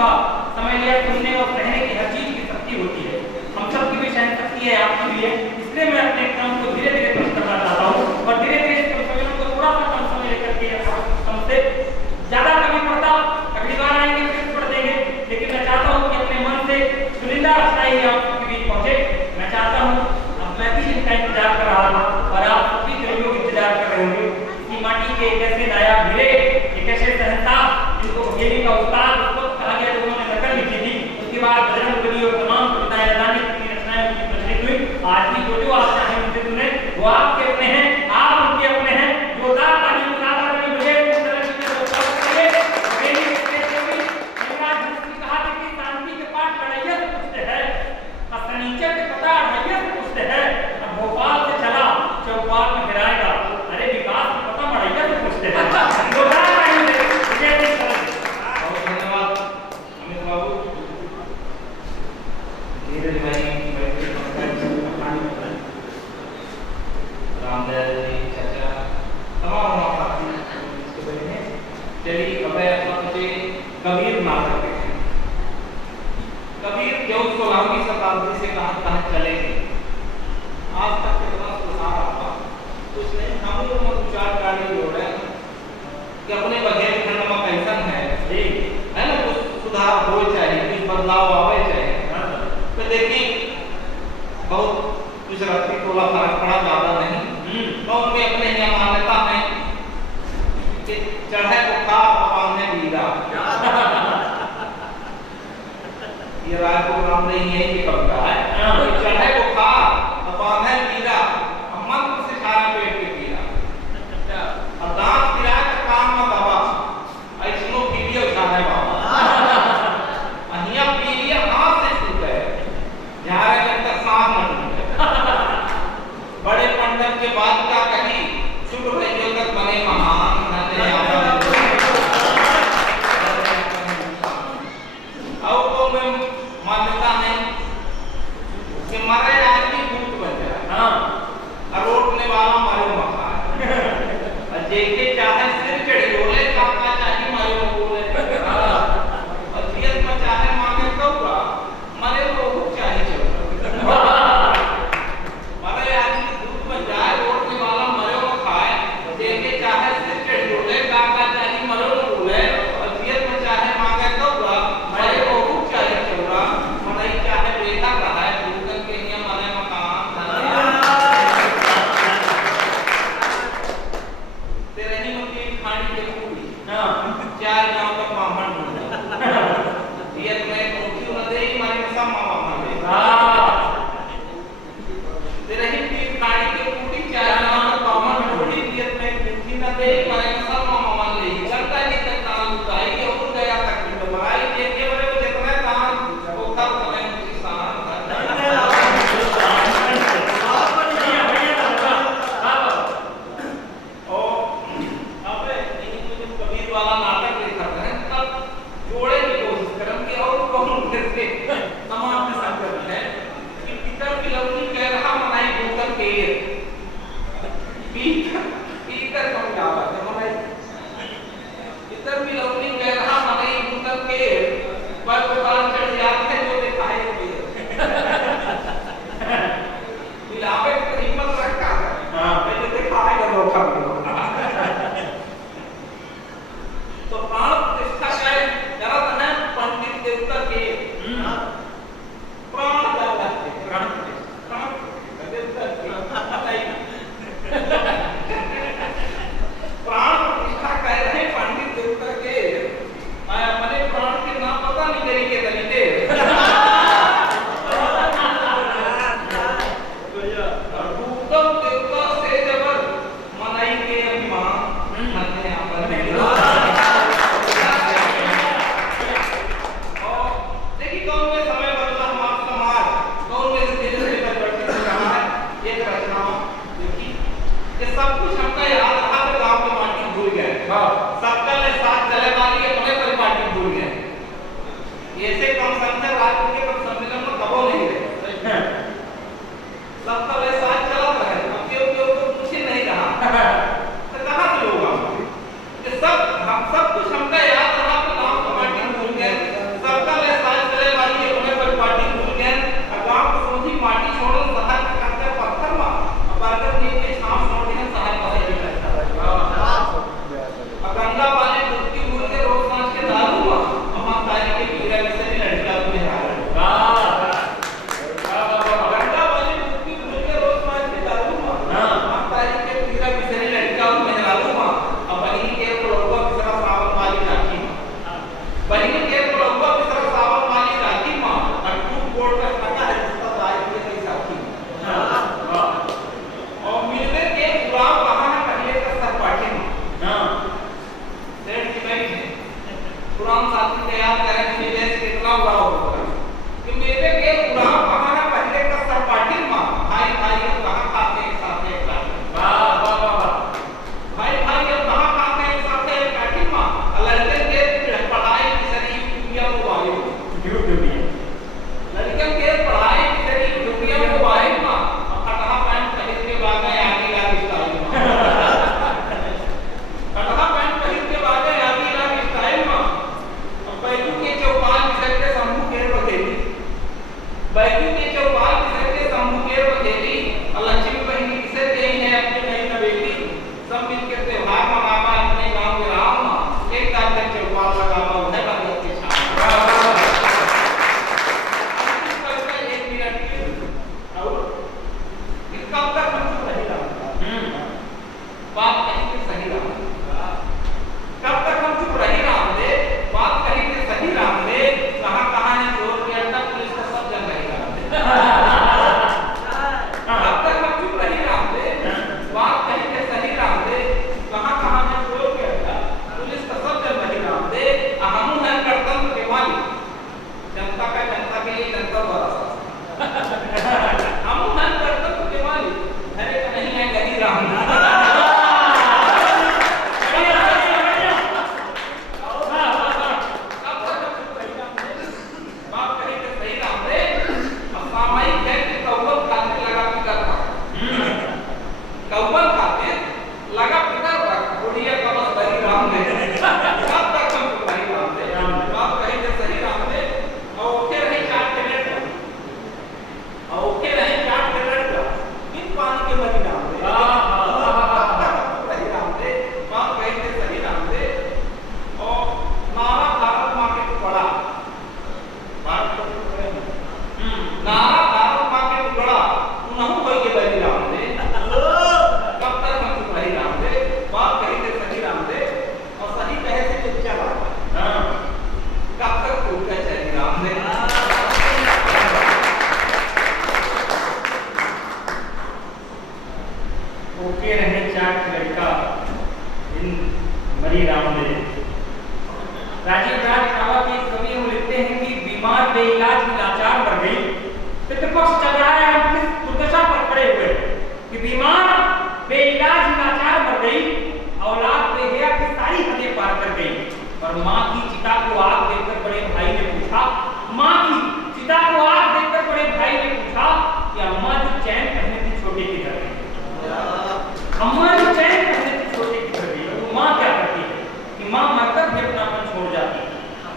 लंबा समय लिया सुनने और सहने की हर चीज की शक्ति होती है। हम सबकी भी सहन शक्ति है, आपकी भी है। इसलिए मैं अपने काम को धीरे धीरे कम करना चाहता हूँ और धीरे धीरे इस सम्मेलन को थोड़ा सा कम समय लेकर के हमसे ज्यादा कभी पड़ता, अगली बार आएंगे फिर पढ़ देंगे, लेकिन मैं चाहता हूँ कि अपने मन से चुनिंदा रचनाएं ही आपके बीच पहुंचे। मैं चाहता हूँ, अब मैं भी इनका इंतजार कर रहा था और आप सभी कई लोग इंतजार कर रहे होंगे। इसी माटी के एक ऐसे नायाब हीरे, एक ऐसे सहनता जिनको गेली का उस्ताद उस वक्त कहा गया जब उन्होंने नकल लिखी थी, उसके बाद बजरंग बली और तमाम कविताएं अदानी की रचनाएं उनकी प्रचलित हुई। आज भी जो आप चाहें उनसे सुने, वो आपके अपने हैं, आप उनके अपने हैं। जोरदार ताली मुकाबला में मुझे इस तरह की व्यवस्था करिए। मेरी कहा थी कि शांति के पाठ लड़ाइया से पूछते हैं, फर्नीचर के पता अढ़ाइया से पूछते हैं, अब भोपाल से चला चौपाल में गिराएगा, अरे विकास के पता मड़ैया से पूछते हैं। धन्यवाद अमित बाबू। धीरज भाई, रामदयाल जी, चाचा, तमाम साथी इसके बड़े हैं। चलिए अब मुझे कबीर नाटक देखें। कबीर क्यों 16वीं शताब्दी से कहाँ चले गए, आज तक कितना सुधार आता, कुछ नहीं। हम लोग विचार कार्य हो रहे हैं कि अपने बघेल खंड में कैसन है ना, कुछ सुधार हो चाहिए, कुछ बदलाव आवे चाहिए। तो देखिए बहुत कुछ रखती थोड़ा फर्क पड़ा, ज्यादा नहीं। तो उनमें अपने यहाँ मान्यता है कि चढ़े बुखार पकाने वीरा। ये रायपुर राम नहीं है, ये कविता है। चढ़े बुखार पकाने वीरा, मंत्र सिखाया पेट के पीरा, और दांत गिराए तो कान में दबा, ऐसनो पीलियो खाने बाबा। अहिया पीलिया हाथ से छूटे, झारे जब तक सांस न टूटे। बड़े पंडित के बाद क्या कही, छूट भाइयों तक बने महान। और तो में मान्यता है कि मरे आदमी भूत बन जाए, और रोटने वाला मारो मखा, और जेके चाहे सिर चढ़ी बोले, काका चाहे मारो बोले, और जियत में चाहे मांगे कौरा, मरे वो चाहे चौरा। मरे आदमी भूत बन जाए, रोटने वाला मरो मखाए, जेके चाहे सिर चढ़ी बोले, काका चाहे मारो बोले, और जियत में चाहे मांगे कौरा, मरे वो चाहे चौरा। मनाई चाहे बेटा रहा है, भूतन के नियम मने मकान। तेरे ही मुझे खानी के पूरी, चार गांव का ब्राह्मण ढूंढा, ये मैं मुझे न दे मारे सब मामा मारे। तेरे ही खानी के पूरी, चार गांव का ब्राह्मण ढूंढी, ये मैं मुझे न दे मारे सब मामा मान ले। करता ही तक काम उठाई और गया तक तो बनाई, ये बड़े को जितना काम वो कर बने मुझे सान। वाला नाटक लिखा है, तब जोड़े की कोशिश करें कि और कौन करके तमाम के साथ करते हैं कि पितर की लवनी कह रहा मनाई भूतन के पीतर कम जावा है मनाई, पितर की लवनी कह रहा मनाई भूतन के पर उतार चढ़ जाते हैं जो दिखाए को मिलावे की हिम्मत रखा है। हां पहले दिखाएगा धोखा तो प्राण प्रतिष्ठा का जरूरत है पंडित देवता के प्राण देवता के प्राण देवता के प्राण प्रतिष्ठा कह रहे पंडित देवता के, मैं अपने प्राण के नाम पता नहीं करी के तरीके भूतम देवता से जबर मनाई के अभिमान मने अपन सब कुछ हमका याद रहा तो गांव की माटी भूल गए, सबका ले साथ चले वाली अपने परिपाटी भूल गए। ऐसे कम संख्या रात के कम सम्मेलन में दबो नहीं रहे, सबका ले साथ चला रहे, अब क्यों तो कुछ नहीं रहा तो कहां से होगा कि सब हम सब कुछ हमका याद रहा तो गांव की माटी भूल गए, सब वाली ड्यूटी है लड़कियों के पढ़ाई की ड्यूटियां मोबाइल में कटहा पैंट पहन के बाद में आगे लाग स्टाइल में कटहा पैंट पहन के बाद में आगे लाग स्टाइल में बैजू के चौपाल विषय के समूह के बखेली बैजू के चौपाल विषय के समूह के बखेली और लक्ष्मी बहनी विषय के ही है अपनी नई नवेली सब मिलकर त्योहार मनावा अपने गांव के राम एक दाम तक चौपाल लगावा उन्हें बंद के छाप कब तक हम सही रहा बात कहीं के सही रहा कब तक हम चुप रही रामदे बात कहीं के सही रामदे कहां है चोर के अड्डा पुलिस का सब जन रही रामदे कब तक हम चुप रही रामदे बात कहीं के सही रामदे कहां है चोर के अड्डा पुलिस का सब जन रही रामदे हम हैं गणतंत्र के मालिक जनता का जनता के लिए जनता द्वारा हम हैं गणतंत्र के मालिक अरे नहीं है गदी राम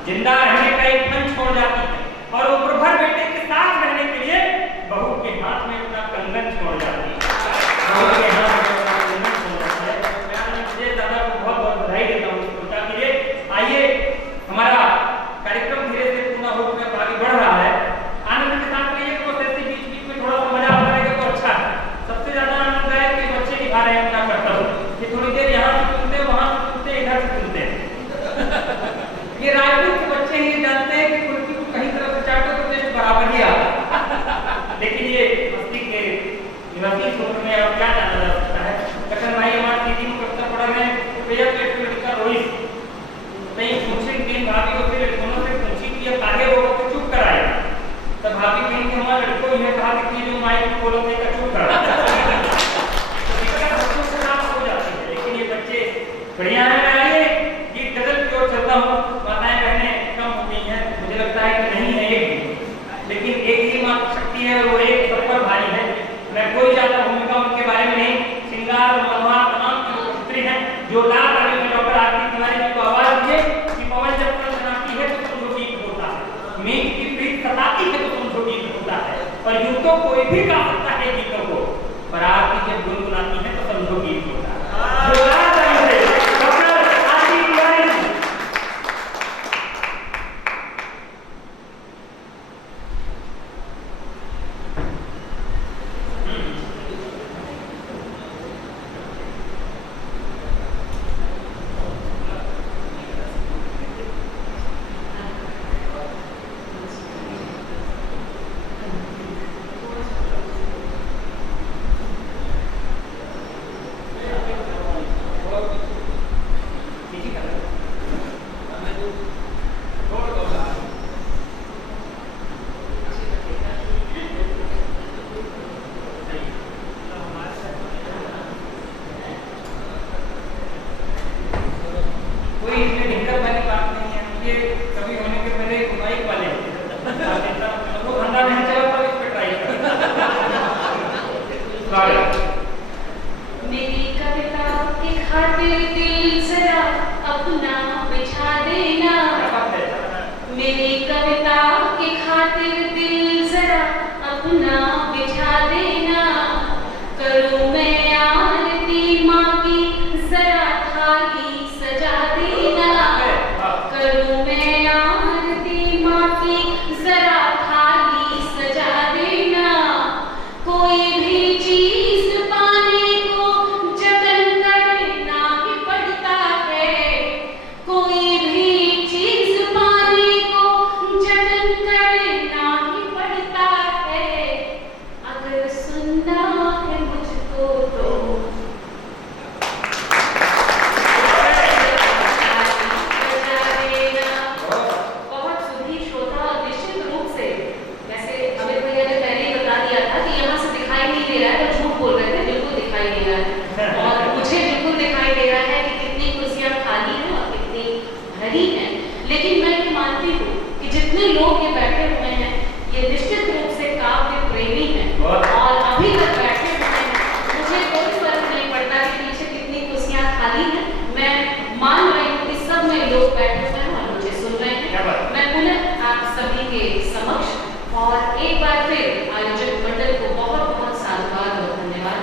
जिंदा रहने का एक मन छोड़ जाती है और वो प्रभर बेटे के साथ रहने के लिए बहू के हाथ में अपना कंगन छोड़ जाती है बहू के हाथ में अपना कंगन छोड़ जाती है। मैं मुझे दादा को बहुत बहुत बधाई देता हूँ इस कविता के लिए। आइए हमारा कार्यक्रम धीरे धीरे पूर्ण रूप में आगे बढ़ रहा है। आनंद के साथ रहिए तो ऐसे बीच बीच में थोड़ा सा मजा आता रहेगा तो अच्छा है। सबसे ज्यादा आनंद है कि बच्चे निभा रहे हैं अपना कर्तव्य कि थोड़ी देर यहाँ से सुनते वहां से सुनते इधर से सुनते ये राजपूत के बच्चे ये जानते हैं कि कुर्सी को कहीं तरफ से चाटो तो टेस्ट बराबर ही आता लेकिन ये मस्ती के निवासी क्षेत्र में और क्या जाना जा सकता है। लखन भाई हमारे दीदी को कविता पढ़ा रहे हैं भैया पेट का रोइस नहीं पूछे तीन भाभी को फिर दोनों से पूछी कि ये काहे रोग को चुप कराए तब भाभी कहीं कि हमारे लड़कों ने कहा कि जो माइक बोलो थे का चुप करा तो दिक्कत बच्चों से काम हो जाती है। लेकिन ये बच्चे बढ़िया है। मैं आइए गीत गजल की ओर चलता हूँ। माताएं बहनें कम हो गई हैं मुझे लगता है कि नहीं है एक लेकिन एक ही मात्र शक्ति है और वो एक सब पर भारी है। मैं कोई ज्यादा भूमिका उनके बारे में नहीं श्रृंगार और मनोहर तमाम की पुत्री हैं जो लाल रंग में डॉक्टर आरती तिवारी जी को आवाज दिए कि पवन जब तनाती है तो समझो गीत होता है मेघ की पीठ सताती है तो समझो गीत होता है और यूं तो कोई भी गा सकता है गीतों को पर आरती जब गुनगुनाती है तो समझो गीत होता है। मेरी कविता की खातिर दिल जरा अपना बिछा देना, करूं मैं आरती माँ की जरा थाली सजा देना, करूं मैं आरती माँ की जरा थाली सजा देना। कोई भी चीज पाने को जतन करना ही पड़ता है, कोई भी चीज पाने को जतन करना ही पड़ता है। अगर सुनना है मुझको तो बहुत सुधी श्रोता निश्चित रूप से, वैसे अमित भैया ने पहले ही बता दिया था कि यहाँ से दिखाई नहीं दे रहा है, तो झूठ बोल रहे थे, बिल्कुल दिखाई दे रहा है और मुझे बिल्कुल दिखाई दे रहा है कि कितनी कुर्सियाँ खाली हैं और कितनी भरी हैं। लेकिन मैं ये मानती हूँ कि जितने लोग ये बैठे हुए हैं ये निश्चित रूप से काव्य प्रेमी हैं और अभी तक बैठे हुए हैं। मुझे कोई फर्क नहीं पड़ता कि पीछे कितनी कुर्सियाँ खाली हैं, मैं मान रही हूँ कि सब में लोग बैठे हुए हैं और मुझे सुन रहे हैं। मैं पुनः आप सभी के समक्ष और एक बार फिर आयोजक मंडल को बहुत बहुत साधुवाद और धन्यवाद।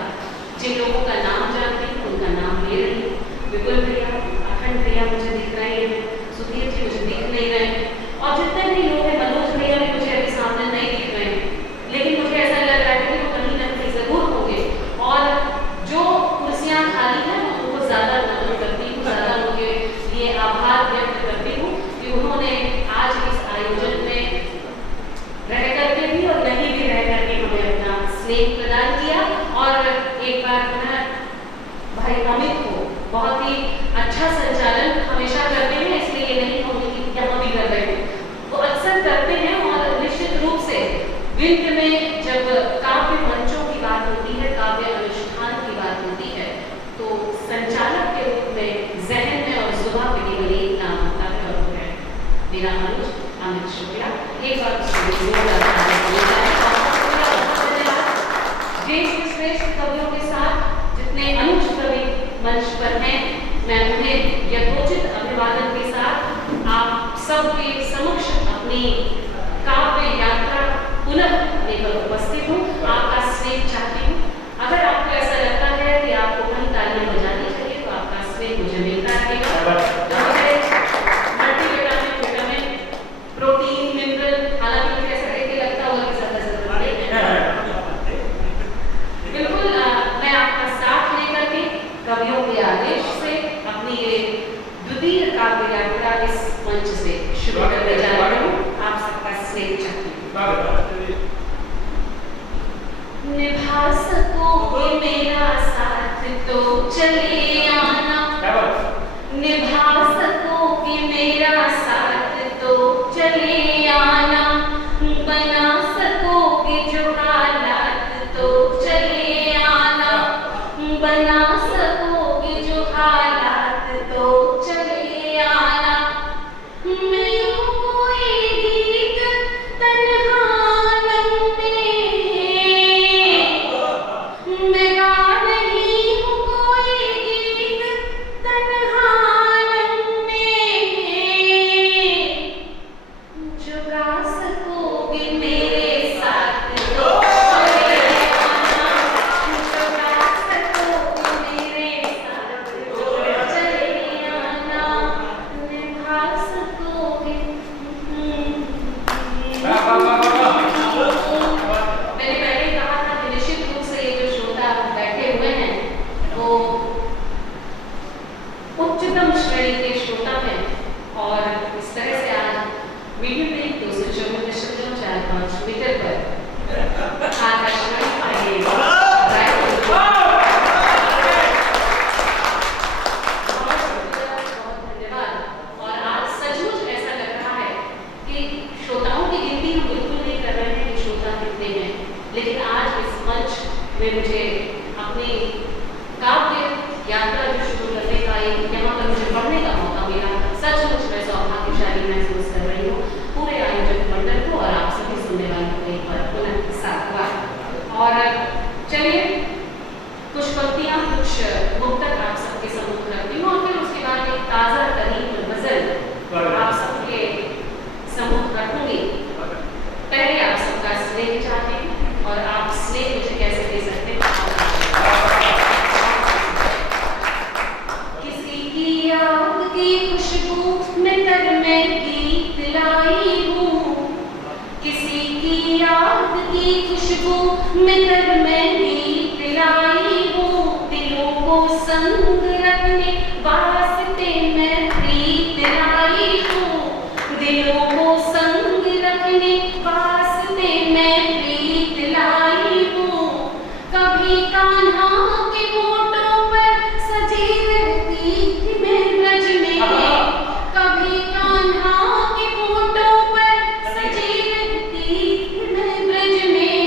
जिन लोगों का नाम जानती हूँ उनका नाम ले रही हूँ। विपुल भैया, अखंड भैया मुझे दिख रहे हैं, सुधीर जी मुझे दिख नहीं रहे हैं और जितने भी लोग हैं, मनोज भैया भी मुझे अभी सामने नहीं दिख रहे हैं, लेकिन मुझे ऐसा लग रहा है कि वो कहीं ना कहीं जरूर होंगे। और जो कुर्सियाँ खाली हैं उनको ज़्यादा नमन करती हूँ, ज़्यादा उनके लिए आभार व्यक्त करती हूँ कि उन्होंने आज इस आयोजन में रह करके भी और नहीं भी रह करके हमें अपना स्नेह प्रदान किया। और एक बार पुनः भाई अमित को बहुत ही अच्छा संचालन हमेशा करते हैं, इसलिए ये नहीं होंगे कि यहाँ भी कर रहे हैं, वो अक्सर करते हैं। और निश्चित रूप से विंध्य में जब काव्य मंचों की बात होती है, काव्य अनुष्ठान की बात होती है, तो संचालक के रूप में जहन में और सुबह पे केवल एक नाम होता है और वो है मेरा अनुज अमित शुक्ला। एक बार ज्येष्ठ श्रेष्ठ कवियों के साथ जितने अनुज कवि मंच पर हैं, मैं उन्हें यथोचित अभिवादन के साथ आप सबके समक्ष अपनी काव्य यात्रा पुनः लेकर उपस्थित हूँ। आपका स्नेह चाहती हूँ। अगर आपको ऐसा लगता है कि आपको कहीं तालियां बजानी चाहिए तो आपका स्नेह मुझे मिलता रहेगा। मल्टीविटामिन, विटामिन, प्रोटीन, मिनरल, हालांकि मुझे ऐसा देख के लगता होगा कि ज़्यादा बिल्कुल मैं आपका साथ लेकर के कवियों के आदेश से अपनी ये द्वितीय काव्य यात्रा इस मंच से शुरू करने जा रही हूँ। आप सबका स्नेह चाहती हूँ। निभा सकोगे मेरा साथ तो चले आना, निभा सकोगे मेरा साथ तो चले आना, बना सकोगे जो हालात तो चले आना, बना सकोगे जो हालात तो चले आना। मैं हूँ कोई गीत तन्हा में, मैं गा रही हूँ कोई गीत तन्हा में, जो गा सकोगे मेरे साथ तो चले आना, जो गा सकोगे मेरे साथ तो चले आना, निभा सकोगे। मैंने पहले ही कहा था कि निश्चित रूप से ये जो श्रोता बैठे हुए हैं वो उच्चतम श्रेणी के श्रोता हैं और इस तरह से आज मीडियम में 254.45 मीटर पर आकाशवाणी आइएगा। बहुत धन्यवाद। और आज सचमुच ऐसा लग रहा है कि श्रोताओं की गिनती हम बिल्कुल नहीं कर रहे हैं कि श्रोता कितने हैं, लेकिन आज इस मंच में मुझे अपनी काव्य यात्रा जो शुरू करने का एक यहाँ पर मुझे पढ़ने का मौका मिला। सचमुच मैं सौभाग्यशाली महसूस कर रही हूँ। पूरे आयोजक मंडल को और आप सभी सुनने वालों को एक बार पुनः साधुवाद। और चलिए कुछ पंक्तियाँ, कुछ मुक्तक आप सबके सम्मुख रखती हूँ और फिर उसके बाद एक ताज़ा तरीन गज़ल आप सबके स्नेह चाहती हूँ और आप स्नेह मुझे कैसे दे सकते हैं। किसी की याद की खुशबू में तर मैं गीत लाई हूँ, किसी की याद की खुशबू में तर मैं गीत लाई हूँ, दिलों को संग रखने वास्ते मैं प्रीत लाई हूँ, दिलों को संग रखने वास्ते मैं प्रीत लाई हूँ। कभी कान्हा के होठों पर सजी रहती थी मैं ब्रज में, कभी कान्हा के होठों पर सजी रहती थी मैं ब्रज में,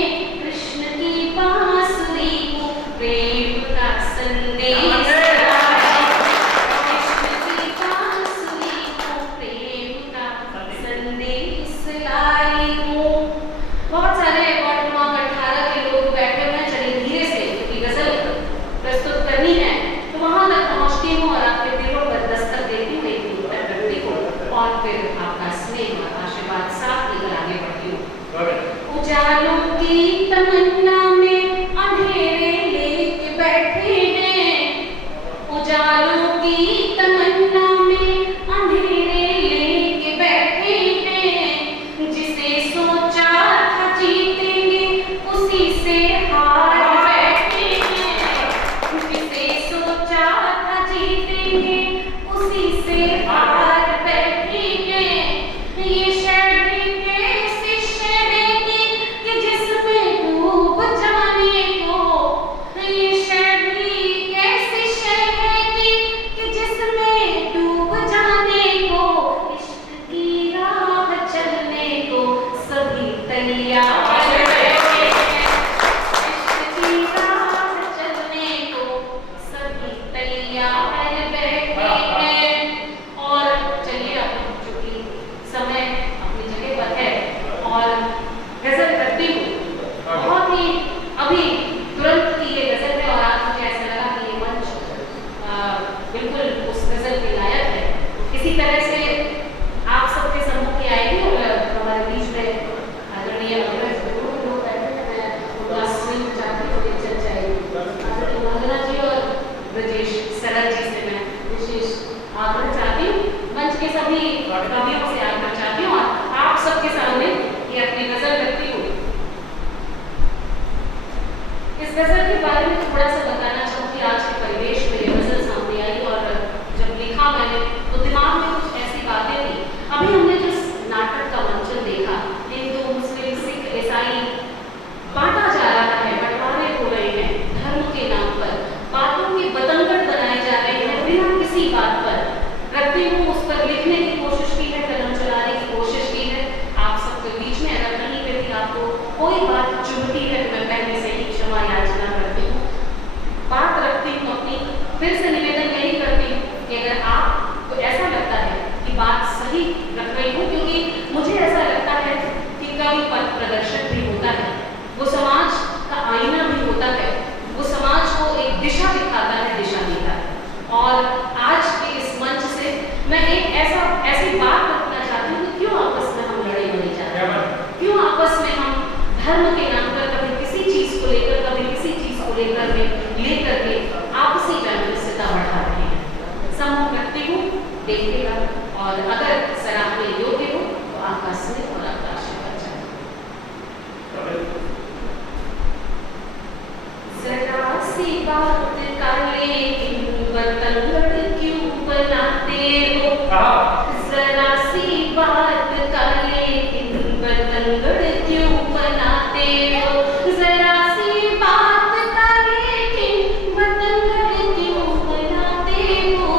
कृष्ण की बांसुरी को प्रेम का संदेश लाई, कृष्ण की बांसुरी को प्रेम का संदेश लाई हूँ। बहुत सारे और वहाँ 18 के लोग बैठे हुए हैं, चलिए धीरे से क्योंकि गजल प्रस्तुत करनी है तो वहाँ तक पहुँचती हूँ और आपके दिलों पर दस्तक देती हुई व्यक्ति को और फिर आपका स्नेह और आशीर्वाद साथ लेकर आगे बढ़ती हूँ। उजालों की तमन्ना में अंधेरे लेके बैठे हैं, उजालों की तमन्ना में अंधेरे लेके बैठे हैं, जिसे सोचा था जीतेंगे उसी से हार बैठे हैं, जिसे सोचा था जीतेंगे उसी से हार बैठे हैं। ये शहर कैसे शहर कि जिसमें डूब जाने को, ये शहर कैसे शहर कि जिसमें डूब जाने को, इश्क की राह चलने को सभी तैयार बैठे हैं, इश्क की राह चलने को सभी तैयार बैठे हैं। और चलिए अब चूंकि समय अपनी जगह पर है और गजल करती हूँ, बहुत ही अभी तुरंत की ये गजल है और आज मुझे ऐसा लगा कि ये मंच बिल्कुल उस गजल के लायक है। इसी तरह से आप सबके सम्मुख में आएगी और हमारे बीच में आदरणीय लोग बैठे हैं, मैं उनका स्नेह चाहती हूँ कि चल जाएगी। वंदना जी और ब्रजेश सरल जी से मैं विशेष आग्रह चाहती हूँ, मंच के सभी कवियों से आग्रह चाहती हूँ और आप सबके सामने ये अपनी गजल रखती हूँ। इस गजल के बारे में थोड़ा सा बताना चाहूँगी। आज के परिवेश में ये गजल सामने आई और जब लिखा मैंने तो दिमाग में कुछ ऐसी बातें थी। अभी हमने जिस नाटक का मंचन देखा, हिंदू मुस्लिम सिख ईसाई बांटा जा रहा है, बंटवारे हो रहे हैं धर्म के नाम पर, बातों के बतंगड़ बनाए जा रहे हैं बिना किसी बात पर। रखती हूँ उस पर लिखने की कोशिश की है, कलम चलाने की कोशिश की है। आप सबके बीच में अगर कहीं पे भी आपको कोई बात चुभती है तो मैं पहले से ही क्षमा याचना करती हूँ। बात रखती हूँ अपनी, फिर से निवेदन यही करती हूँ कि अगर आपको ऐसा लगता है कि बात सही रख रही हूँ, क्योंकि मुझे ऐसा लगता है कि कवि पथ प्रदर्शक भी होता है, वो समाज का आईना भी होता है, वो समाज को एक दिशा दिखाता है, दिशा देता है। और आज के इस मंच से मैं एक ऐसी बात रखना चाहती हूँ कि क्यों आपस में हम लड़े बने जाते हैं, क्यों आपस में हम धर्म के नाम पर कभी किसी चीज को लेकर कभी किसी चीज को लेकर के आपसी वैमनस्यता बढ़ा रहे हैं। सम्मुख रखती हूँ, देखिएगा और अगर सराहने योग्य हो तो आपका स्नेह और आपका आशीर्वाद चाहिए। जरा सी बात का लेकिन बतंगड़ क्यों बनाते हो, जरा सी बात का लेकिन बतंगड़ क्यों बनाते हो, जरा सी बात का लेकिन बतंगड़ क्यों बनाते हो।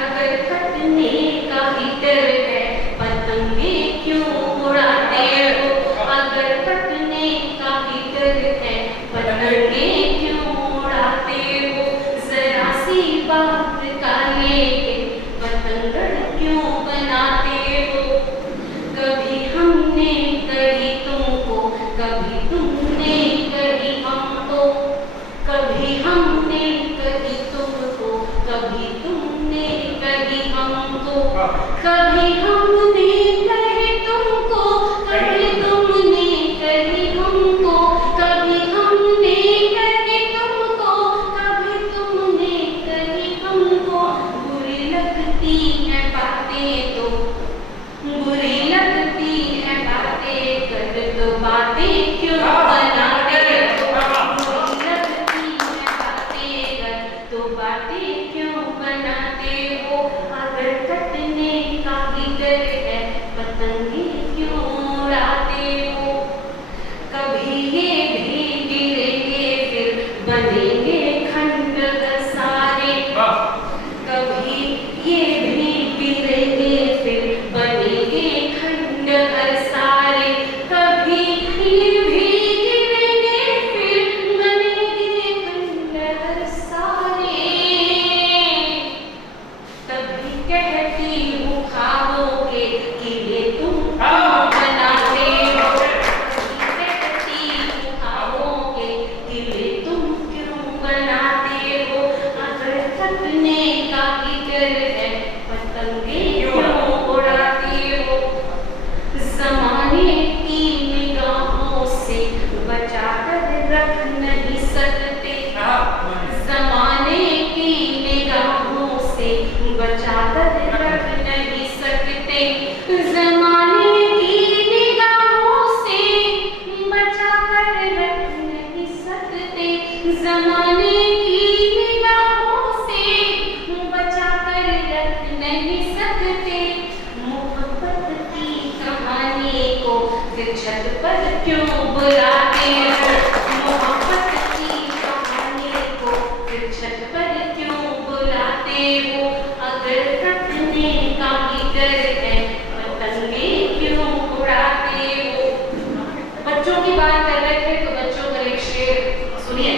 अगर कटने का ही डर है पतंगे क्यों उड़ाते हो, अगर कटने का ही डर है पतंगे क्यों उड़ाते हो, जरा सी बात का लेकिन पतंगड़ क्यों बनाते हो। कभी हमने कही तुमको, कभी तुमने कही हमको, कभी हमने कही तुमको, कभी तुमने कही हमको, कभी हमने कही तुमको, कभी खंडहर सारे कभी भी गिरेंगे फिर बनेंगे खंडहर सारे। कभी कहती हूँ ख्वाबों के किले तुम बनाते हो, कभी कहती हूँ ख्वाबों के किले तुम क्यों बनाते हो। अगर थकने का ही डर है पतंगे क्यों उड़ाते हो। ज़माने की निगाहों से बचाकर रख नहीं सकते, ज़माने की निगाहों से बचाकर रख नहीं सकते, ज़माने की निगाहों से बचाकर रख नहीं सकते, ज़माने की निगाहों से बचाकर रख नहीं सकते। मोहब्बत की कहानी को फिर छत पर क्यों बुलाते हो, मोहब्बत की कहानी को फिर छत पर क्यों बुलाते हो। अगर कटने का ही डर है पतंगे क्यों उड़ाते हो। बच्चों की बात कर रहे थे तो बच्चों का एक शेर सुनिए,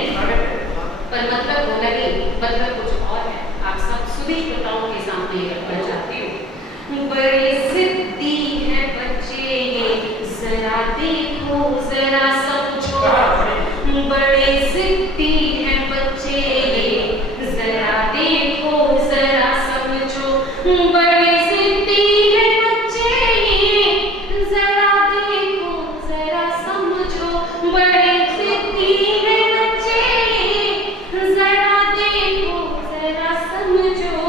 पर मतलब वो नहीं, मतलब कुछ और है। आप सब सभी श्रोताओं के सामने रखना चाहती हूँ। बड़े जिद्दी हैं बच्चे ये जरा देखो जरा समझो, बड़े जिद्दी हैं बच्चे ये जरा देखो जरा समझो, बड़े जिद्दी हैं बच्चे ये जरा देखो जरा समझो, बड़े जिद्दी हैं बच्चे ये जरा देखो जरा समझो।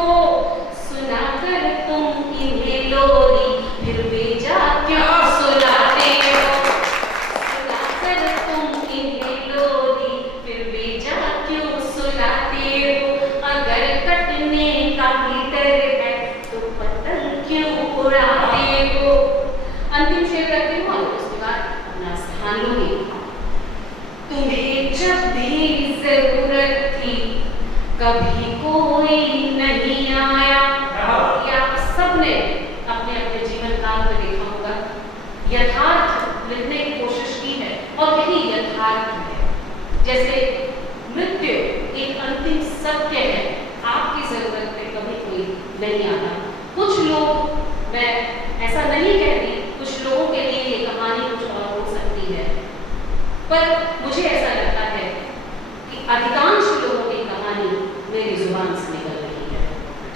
सुनाकर तुम इन्हें लोरी फिर बेजा क्यों सुनाते हो, सुनाकर तुम इन्हें लोरी फिर बेजा क्यों सुनाते हो। अगर कटने का भी डर है तो पतंग क्यों उड़ाते हो। अंतिम शेर करती हूँ और उसके बाद अपना स्थान लूंगी। तुम्हें जब भी जरूरत थी कभी कोई नहीं आया। ये आप सबने अपने अपने जीवन काल में देखा होगा। यथार्थ लिखने की कोशिश की है और यही यथार्थ है। जैसे मृत्यु एक अंतिम सत्य है, आपकी जरूरत पे कभी कोई नहीं आता। कुछ लोग, मैं ऐसा नहीं कहती, कुछ लोगों के लिए ये कहानी कुछ और हो सकती है, पर मुझे ऐसा लगता है कि अधिकांश लोगों की कहानी मेरी जुबान से निकल रही है।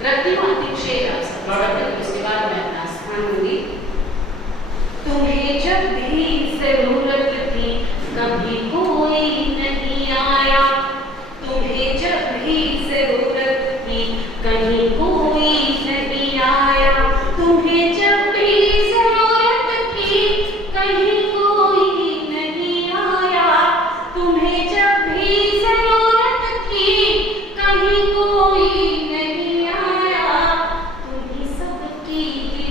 रखती हूँ अंतिम शेर आप सब, उसके बाद मैं अपना स्थान लूंगी। तुम्हें जब भी जरूरत थी कभी कोई नहीं आया, तुम्हें जब भी जरूरत थी कहीं कोई नहीं आया, तुम्हें जब भी जरूरत थी कहीं कोई नहीं आया, तुम्हें जब भी जरूरत थी कहीं कोई नहीं आया। तुम्ही सबकी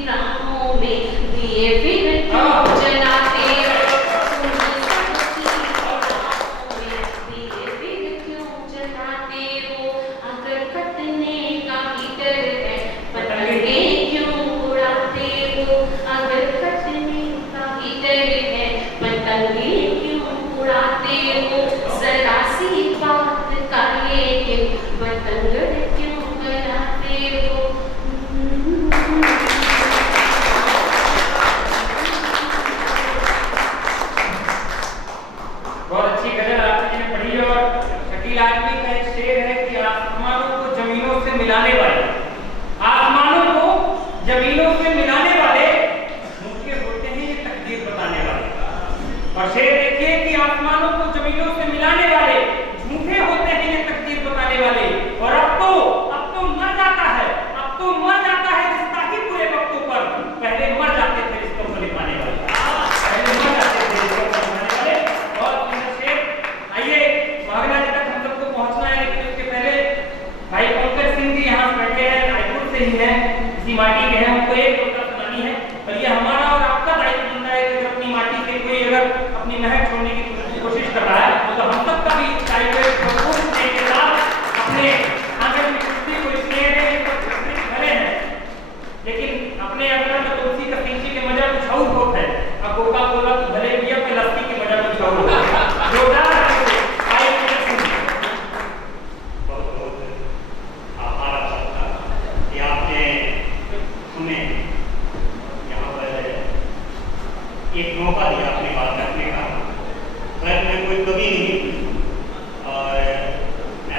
राहों में दिए फिर क्यों जलाते हो, तुम्ही सबकी राहों में दिए फिर क्यों जलाते हो। अगर कटने का ही डर है पतंगे क्यों उड़ाते हो, अगर कटने का ही डर है पतंगे क्यों उड़ाते हो। जरा सी बात का लेकिन पतंगड़ क्यों बनाते हो। बहुत अच्छी गजल आपने पढ़ी। और शकील आदमी का एक शेर है कि आसमानों को जमीनों से मिलाने वाले, आसमानों को जमीनों से मिलाने वाले एक मौका दिया अपनी बात रखने का। मैं कोई कवि नहीं और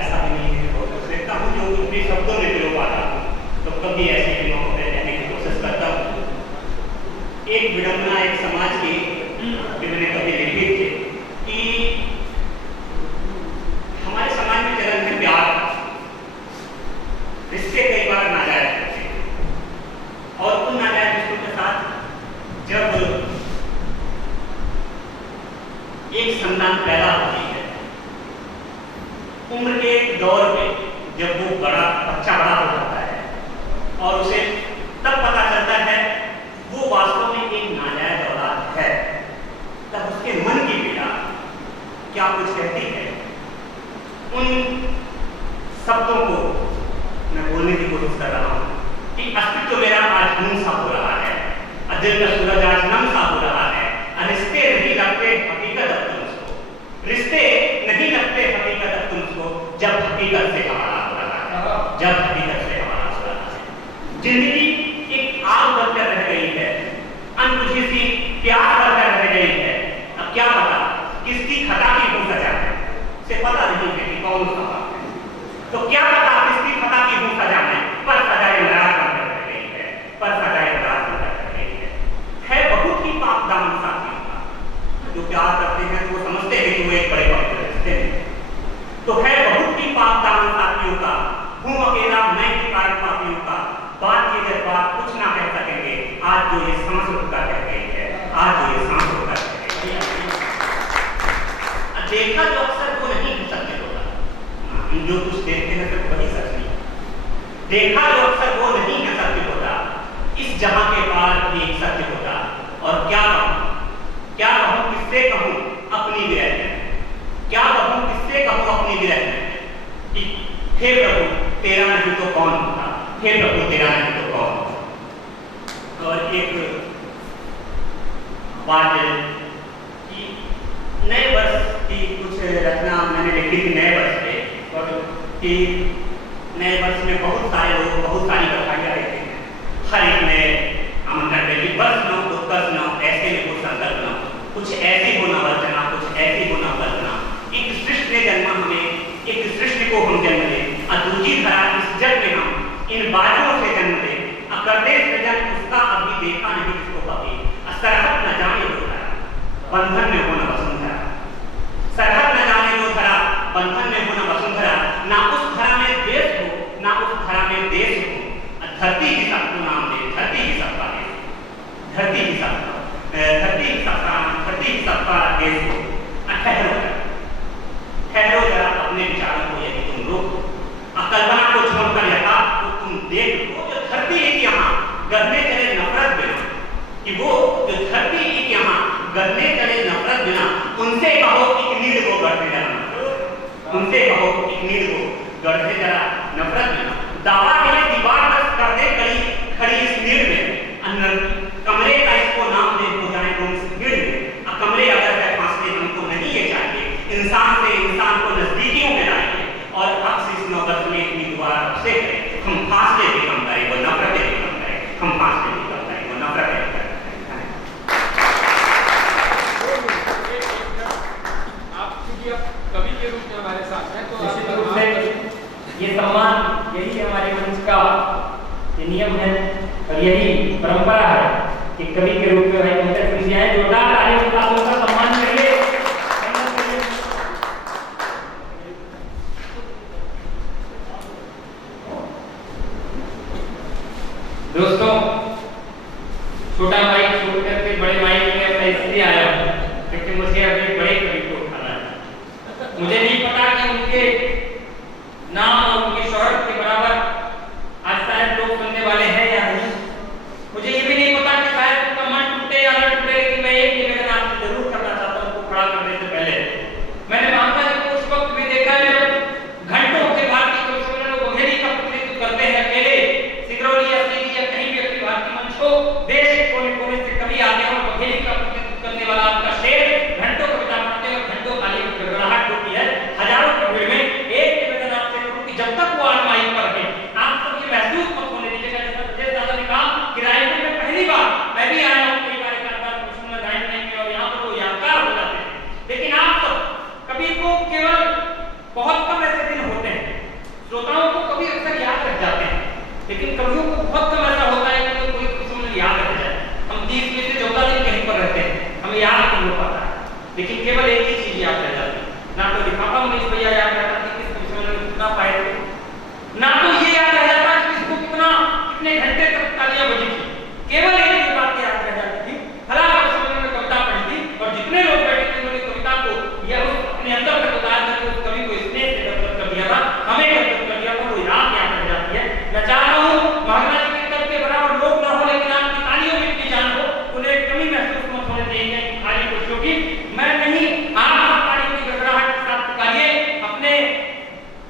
ऐसा भी नहीं है, बहुत कुछ देखता हूँ जो अपने शब्दों में प्रयोग आता हूँ, तो कभी ऐसे के मौकों पर रहने की कोशिश करता हूँ। एक विडंबना एक समाज की मैंने कभी लिखी थी कि हमारे समाज में चलन है प्यार, रिश्ते कई बार नाजायज होते हैं और उन नाजायज रिश्तों के साथ जब एक संतान पैदा होती है, उम्र के दौर में जब वो बच्चा बड़ा हो जाता है और उसे तब पता चलता है वो वास्तव में एक नाजायज औलाद है, तब उसके मन की पीड़ा क्या कुछ कहती है। उन शब्दों को मैं बोलने की कोशिश कर रहा हूँ कि अस्तित्व मेरा आज नम सा हो रहा है, अजल का सूरज आज नम सा हो रहा है, रिश्ते नहीं लगते हकीकत अब तुम उसको, रिश्ते नहीं लगते हकीकत अब तुम उसको, जब हकीकत से हमारा हो रहा है, जब हकीकत से हमारा हो रहा है। जिंदगी एक आग बनकर रह गई है, अनबुझी सी प्यास बनकर रह गई है। अब क्या पता किसकी खता की हो सजा है, से पता नहीं है कि कौन सा है, तो क्या पता किसकी खता की हो सजा है, पर सजाए नाराज बनकर रह गई है, पर सजाए नाराज बनकर रह गई है बहुत ही पाप दामन साथियों का। जो प्यार करते हैं तो वो समझते हैं कि वो एक बड़े पवित्र रिश्ते हैं, तो है बहुत ही पाप दामन साथियों का, हूँ अकेला मैं ही कारण पापियों का, बात ये जब बात कुछ ना कह सकेंगे, आज जो ये सांस रुकता कह गई है, आज जो ये सांस रुकता कह गई है। देखा जो अक्सर वो नहीं सत्य होता, हम जो कुछ देखते हैं सिर्फ वही सच नहीं, देखा जो अक्सर वो नहीं है सत्य होता, इस जहां के पार भी एक सत्य होता। और क्या कहूं किससे कहूं अपनी विरह में, क्या कहूं किससे कहूं अपनी विरह में कि हे प्रभु तेरा नहीं तो कौन होता, हे प्रभु तेरा नहीं तो कौन होता। और एक बात कि नए वर्ष की कुछ रचना मैंने लिखी थी नए वर्ष पे, और कि नए वर्ष में बहुत सारे लोग बहुत सारी बधाइयाँ देते हैं, हर एक ने आमंत्रण देते कि वर्ष नो उत्कर्ष नो ऐसे में कुछ संकल्प नो, कुछ ऐसी हो न वर्चना, कुछ ऐसी हो न वर्चना। एक सृष्टि ने जन्मा हमें, एक सृष्टि को हम जन्म दें, और दूसरी धरा इस जग में हम इन बाजुओं से जन्म दें, अकर्दे सृजन उसका अभी देखा नहीं जिसको कभी, सरहद न जाने वो धरा बंधन में हो न वसुंधरा, सरहद न जाने वो धरा बंधन में हो न वसुंधरा, ना उस धरा में देश हो ना उस धरा में देश हो, धरती ही सबको नाम दे, धरती ही सबका देश, धरती ही सबका देश हो। ठहरो जरा अपने विचारों को यदि तुम रोको, कल्पना को छोड़कर यथार्थ को तुम देख लो। जो धरती एक यहाँ गढ़ने चले नफरत बिना, कि वो जो धरती एक यहाँ गढ़ने चले नफरत बिना, उनसे कहो एक नींद को गढ़ने जरा, उनसे कहो एक नींद को गढ़ने जरा नफरत बिना। दावा के दीवार बस कर दे खड़ी इस नींद में, कमरे का इसको नाम दे हो जाए तुम इस नींद में। कमरे अगर है फांसले हमको नहीं ये चाहिए, इंसान से इंसान को नजदीकियों में लाएंगे, और अक्स इस नौबत में इतनी दुआ से करें, हम फासले भी कम करें वो नफरतें भी कम करें, हम फासले भी कम करें वो नफरतें भी कम करें। आप क्योंकि अब कवि के रूप में हमारे साथ हैं, तो निश्चित रूप से ये सम्मान, यही हमारे मंच का ये नियम है और यही परंपरा है कि कवि के रूप में भाई पंकज सिंह जी आए, जोरदार तालियों के साथ उनका सम्मान करिए। दोस्तों, छोटा माइक छोड़ करके बड़े माइक में मैं इसलिए आया हूँ क्योंकि मुझे अभी बड़े कवि को उठाना है। मुझे नहीं पता कि उनके नाम और उनकी शोहरत के बराबर आज शायद लोग सुनने वाले हैं या नहीं। मुझे ये भी नहीं पता कि शायद उनका मन टूटे या न टूटे, लेकिन मैं एक निवेदन आपसे जरूर करना चाहता हूँ उनको खड़ा करने से पहले। मैंने महात्मा जी को उस वक्त भी देखा है जब घंटों के भारतीय कवि लोग बघेली का प्रतिनिधित्व करते हैं, अकेले सिगरौली या सीधी या कहीं भी अपनी भारतीय मंच को देश के कोने कोने से कवि आते हैं और बघेली का प्रतिनिधित्व करने वाला आपका शेर घंटों कविता पढ़ते हैं और घंटों खाली गड़गड़ाहट होती है हजारों की भीड़ में। एक निवेदन आपसे करूं कि जब तक वो आलमाई पर है, आप सब ये महसूस मत होने दीजिएगा, जैसा विजय दादा ने कहा कि रायपुर में पहली बार मैं भी आया हूँ, कई बार एक आध बार गायन में लेकिन केवल एक ही चीज याद रह जाती, ना तो लिफाफा मनीष भैया याद रहता कि किस विषय में कितना पाए थे, ना तो ये याद रह जाता कि इसको कितने घंटे तक तालियां बजी थी। केवल एक ही बात याद रह जाती थी, फलाना समय में कविता पढ़ी थी और जितने लोग बैठे थे उन्होंने कविता को या अपने अंदर तक उतार करके उस कवि को स्नेह से दत्तक कर दिया था, हमें दत्तक कर दिया था, वो याद रह जाती है। मैं चाह रहा हूँ महात्मा जी के तब के बराबर लोग ना हो, लेकिन आपकी तालियों में इतनी जान हो, उन्हें कमी महसूस मत होने देंगे खाली खुशियों की। मैं नहीं, आप तालियों की गड़गड़ाहट के साथ पुकारिए अपने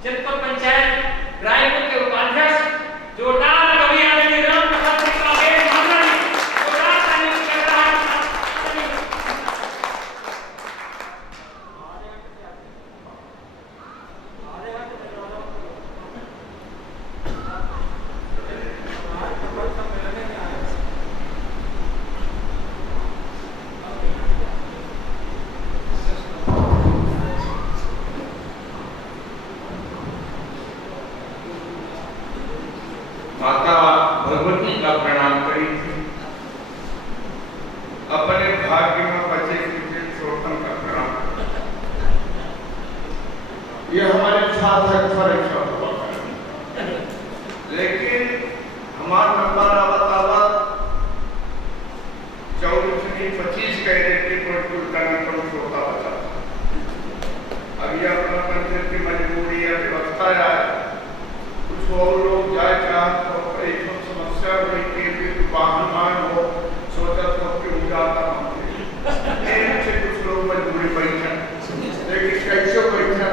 जनपद पंचायत रायपुर के उपाध्यक्ष जोरदार कवि आदरणीय राम प्रसाद सिंह कांग्रेस महात्मा जी, जोरदार तालियों की गड़गड़ाहट के साथ। माता भगवती का प्रणाम करी थी, अपने भाग्य में बचे पुरुषोत्तम का प्रणाम। ये हमारे साधक फर्क हुआ, लेकिन हमारा नंबर आवत 24-25 कैरेट की प्रोटोकॉल करना तो छोटा बचा। अभी अपना मंदिर की मजबूरी या व्यवस्था है, कुछ और लोग जाए चाहते तो एक समस्या हुई कि वाहन हो सोचा तो कि उजाता से कुछ लोग मजबूरी बैठे, लेकिन कैसे बैठे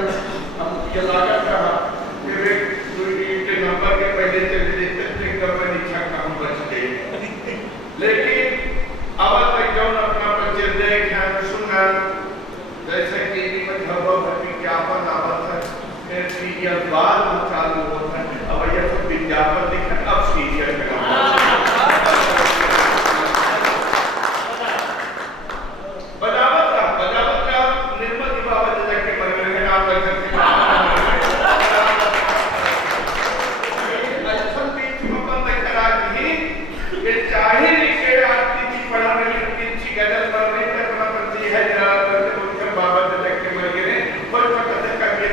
हम ये लागत रहा कि नंबर के पहले चले देते इच्छा का हम बच गए। लेकिन अब तक जो अपना बच्चे देख सुना, जैसे कि विज्ञापन आवत है, फिर सीरियल बाद में चालू होता है, अब यह सब विज्ञापन दिखा, अब सीरियल में बजावत का निर्मल दिवावत के मन में नाम रख सकते अच्छा बीच में बंद करा दी कि चाहे लिखे आरती की पढ़ा रही किसी गजल पढ़ रही है, अपना प्रति है जरा करते उनके बाबा देख के मर गए कोई पता नहीं का ये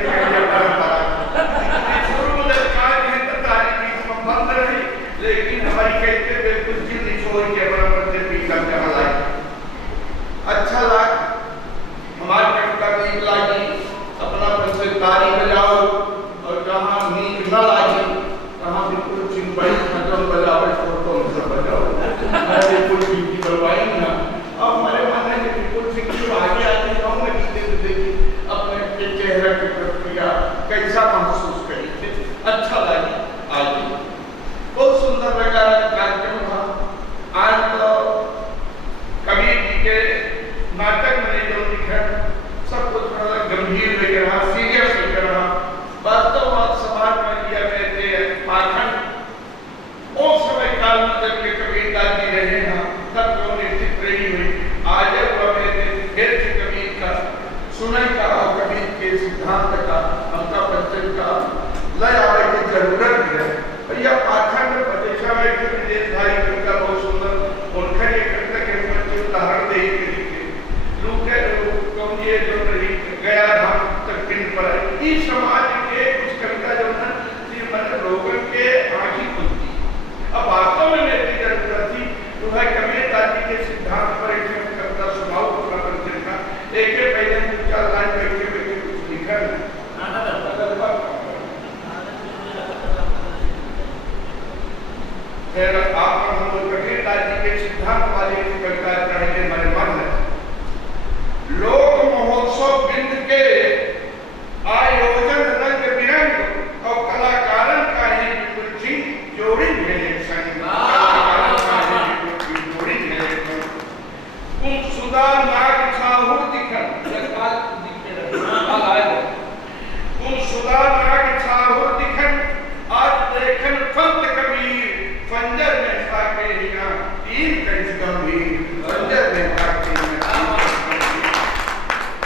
लेकिन हमारी कहते बिल्कुल जिद छोड़ के अपना मंदिर पीछा जहाँ लाए अच्छा लाग हमारे कविता गीत लागी, अपना बच्चे तारी बजाओ और जहाँ नींद न लागी वहाँ बिल्कुल चिंबई खत्म बजाओ छोटो सब बजाओ, मैं बिल्कुल चिंकी बलवाई ना। अब हमारे मन में बिल्कुल चिंकी आगे आते कहूँगा कि देखिए अपने चेहरे की प्रक्रिया कैसा महसूस करी थे, अच्छा लगी। आज बहुत सुंदर लगा कार्यक्रम था। आज तो कबीर जी के नाटक में जो लिखा सब कुछ थोड़ा गंभीर लग रहा, सीरियस लग रहा। वास्तव समाज में लिया कहते पाखंड उस समय काल में जब के कबीर दादी रहे हैं तब जो निश्चित रही हुई आज फिर से कबीर का सुनने का कबीर के सिद्धांत का हमका पंचम का लय आवे की जरूरत है। भैया पाखंड प्रदेशा में विदेश भाई का बहुत सुंदर उनका ये करता के बच्चे उदाहरण दे के लिखे लूके कौन ये जो गया धाम तक पिंड पर इस समाज के कुछ कविता जो है मतलब लोगों के आंखी खुलती। अब वास्तव में मेरी जरूरत थी तो है कबीर दादी के सिद्धांत पर एक कविता सुनाओ पूरा पंचम का एक पहले 2-4 लाइन बैठे बैठे कुछ लिखा है। फिर आप हम लोग कबीर दादी के सिद्धांत वाले कविता पढ़ने मेरे मन है। लोक महोत्सव बिंद के आयोजन रंग बिरंग और कलाकारन का ही बिल्कुल ठीक जोड़ी है संग जोड़ी है कुम सुधा नाग छाहुर दिखन जगपाल दिखे रहा कुम सुधा नाग छाहुर दिखन आज देखन संत कबीर पंजर में साके हिना 3 कंज गंभीर पंजर में साके हिना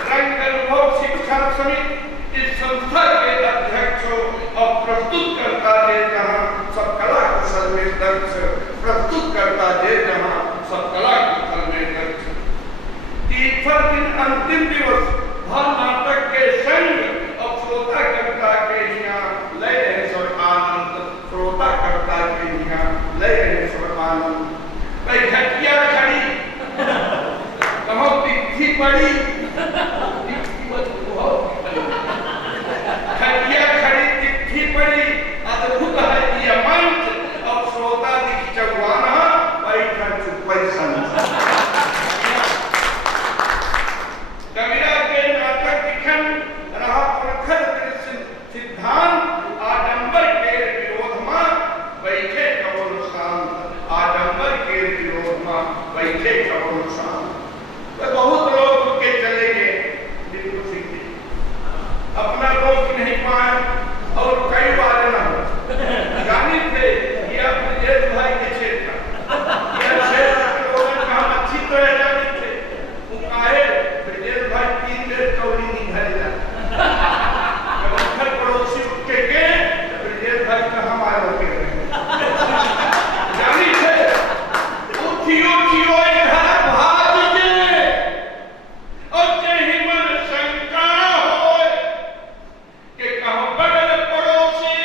रंग अनुभव शिक्षा समिति इस संस्था के अध्यक्ष और प्रस्तुत करता है जहाँ सब कला कुशल में दक्ष प्रस्तुत करता है जहाँ सब कला कुशल में दक्ष बड़ी खटिया खड़ी तिथि बड़ी अद्भुत है ये मंच और श्रोता दिख चौवाना बैठा चुप्पई संत कबीरा के नाटक लिखन रहा प्रखर सिद्धांत आडंबर के विरोध में बैठे कबोल शांत आडंबर के विरोध में बैठे कबोल शांत। तो बहुत लोग के चले गए बिल्कुल सीधे अपना रोक नहीं पाए और कई बार ना हो जानी थे ये अपने भाई के क्षेत्र ये क्षेत्र के लोगों का हम अच्छी तरह जानी थे वो काहे ब्रजेश भाई 3 बेर कौड़ी निकाले जा पड़ोसी के ब्रजेश भाई कहाँ मार होके जानी थे उठियो उठियो घर भाग गए और जेहि मन शंका होए के कहूं बगल पड़ोसी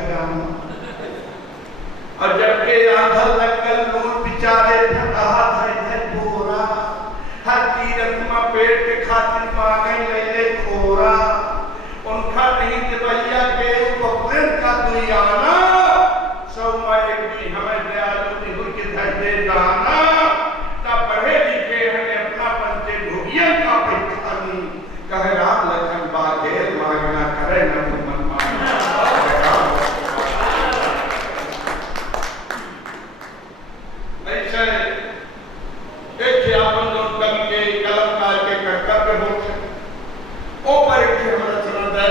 खराम और जबकि आधा लंगल नूर बिचारे फटा थे बोरा हर तीरथ में पेट के खातिर मांगे ले खोरा उनका नहीं दिवैया के उपरें का दुनियाना सब में एक भी हमें दयालु निहुर के धैर्य दाना तब पढ़े लिखे हैं अपना पंचे भोगियन का पहचानी कहे राम लखन बागेर मांगना करे न मन मांगना ऐसे एक अपन लोग कवि के कलमकार के कर्तव्य हो ओ परीक्षा में रचना दे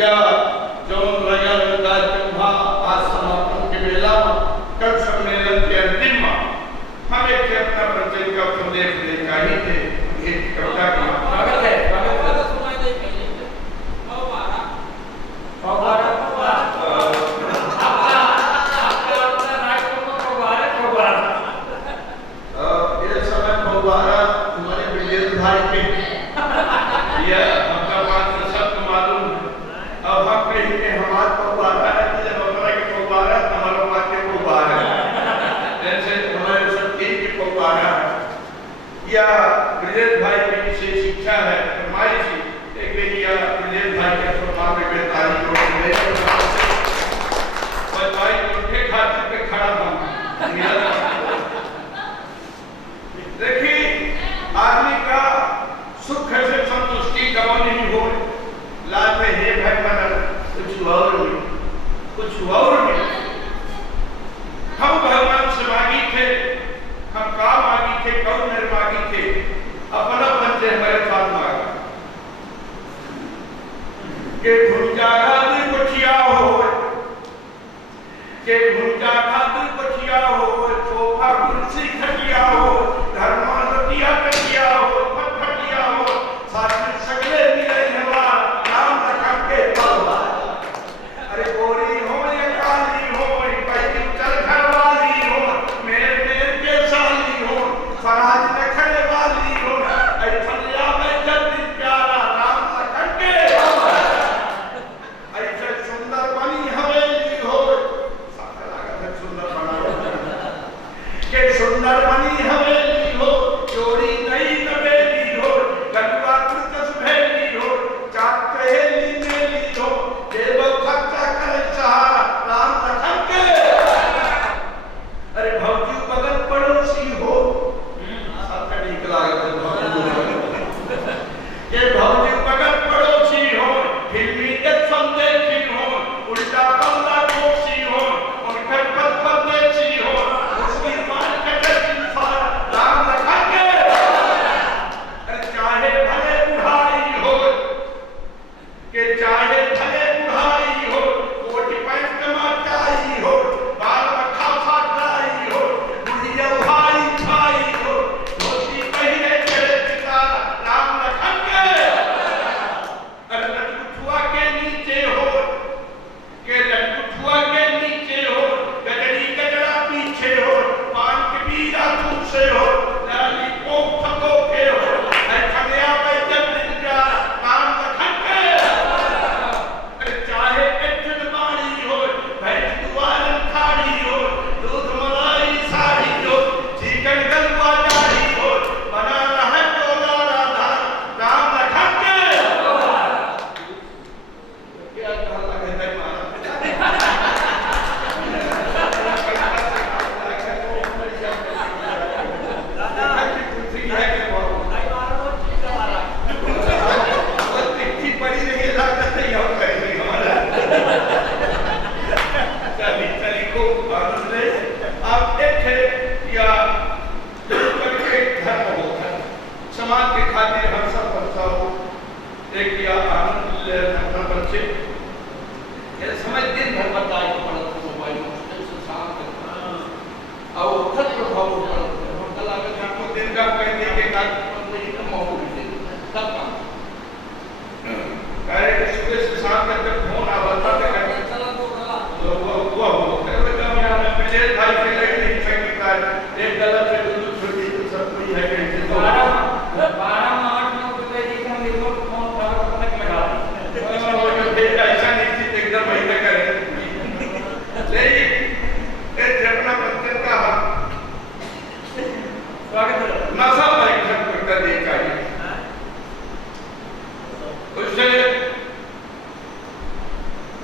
या जो लगा रहता है आज समापन के बेला कल सम्मेलन के अंतिम में हम एक अपना परिचय का संदेश दे चाहिए थे एक कविता की स्वागत है सुनाई दे पहले फव्वारा फव्वारा हमारे विजय भाई के यह अपना बात सबको मालूम है अब हम कहीं के हमारे फव्वारा है तो जब हमारा के फव्वारा हमारा बात के फव्वारा है जैसे हमारे सब तीन के फव्वारा है यह विजय भाई की विशेष शिक्षा है फरमाइश एक या विजय भाई के फरमान में बेतारी को ले और भाई उनके खातिर पे खड़ा था देखिए आदमी का सुख से संतुष्टि कब नहीं हो लाल में हे भाई मन कुछ और में हम भगवान से मांगी थे हम का मांगी थे कौन मेरे मांगी थे अपना पंचे हमारे साथ मांगा के भूजा खातिर कुछिया हो के भूजा खातिर कुछिया हो सोफा कुर्सी खटिया हो धर्मा नदिया कटिया हो फटिया हो साथ में सगले मिले हवा नाम रखा के पावा अरे गोरी हो या काली हो पैदी चल घर वाली हो मेरे के साली हो फराज रखने वाली हो ऐसा में जल्दी प्यारा नाम रखा के ऐसे सुंदर बनी हवेली हो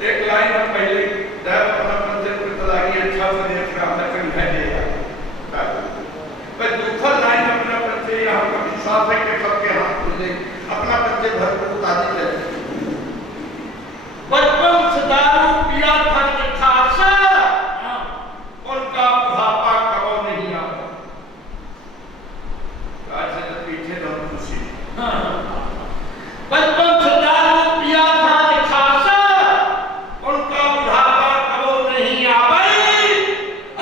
एक लाइन हम पहले जब अपना मंदिर को तलाकी अच्छा से देख रहा है कहीं है देगा पर दूसरा लाइन अपना बच्चे यहाँ का विश्वास है कि सबके हाथ खुले अपना बच्चे भरपूर ताजी चले बचपन से दारू पिया था खासा उनका बुढ़ापा कबो नहीं आता आज से पीछे दम खुशी बचपन से दारू पिया था खासा उनका बुढ़ापा कबो नहीं आवे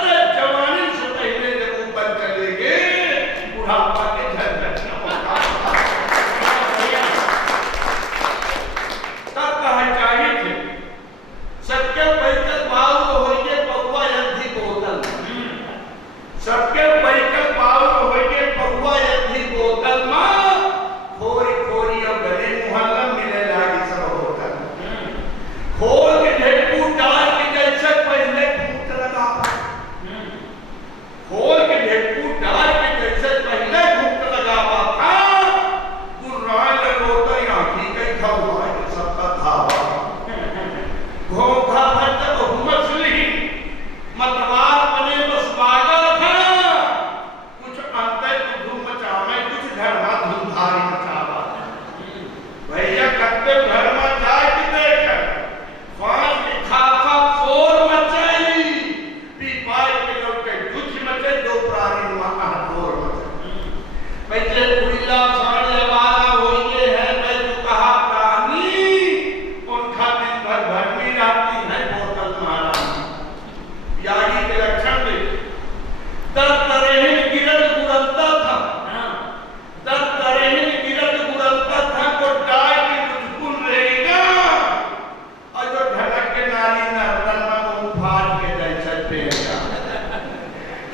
अरे जवानी से पहले जब ऊपर चलेंगे बुढ़ापा के घर बैठना होगा तब कहा चाहिए थे सबके पैकल बाल होइए पौवा यदि बोतल सबके पैकल बाल होइए पौवा यदि बोतल मां खोरी खोरी और गले मुहल्ला मिले लागी सब होता खोल के ढेकू डाल के जैसे पहले घूट लगा खोल के ढेकू डाल के जैसे पहले घूट लगावा था गुर्राए लगो तो आंखी कई खावा सबका धावा घोंघा भर जब मछली मतवार बने बस पागल था कुछ अंतर धूम मचावे कुछ घर में धूमधारी मचावा भैया कत्ते घर में जाए कि देख पांच की खाफा फोर मचाई पीपाई के लोग के कुछ मचे दो प्राणी मां फोर मचे पैसे उड़ीला साड़े वाला होइए है मैं जो कहा प्राणी उनका दिन भर भर में रहती है बोतल महारानी यागी के लक्षण दे दर तरह गिरत गुरंता था दर तरह गिरत गुरंता था को डाय की मुझकुल रहेगा और जो ढलक के नाली नरदन में मुंह फाड़ के जैसे पेगा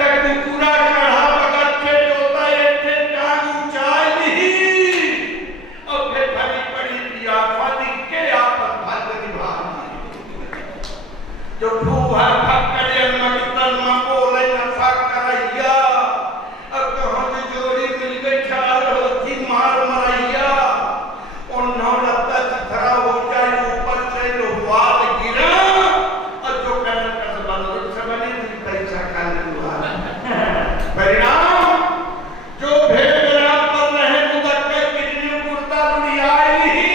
तक पूरा चढ़ा बगत के जोता एक थे टांग ऊंचाई ली और फिर भरी पड़ी पिया फादी के आपन भाग निभा जो फूहा फक्कड़े मगतन में बोले न फक्करैया अब कहां से जोड़ी मिल गई ठार होती मार मरैया और नौलता चिथरा हो जाए ऊपर से लोहार गिरा और जो करने का संबंध से बनी थी परीक्षा करने हुआ परिणाम जो भेद रात पर रहे मुदक्कर कितनी कुर्ता दुनियाई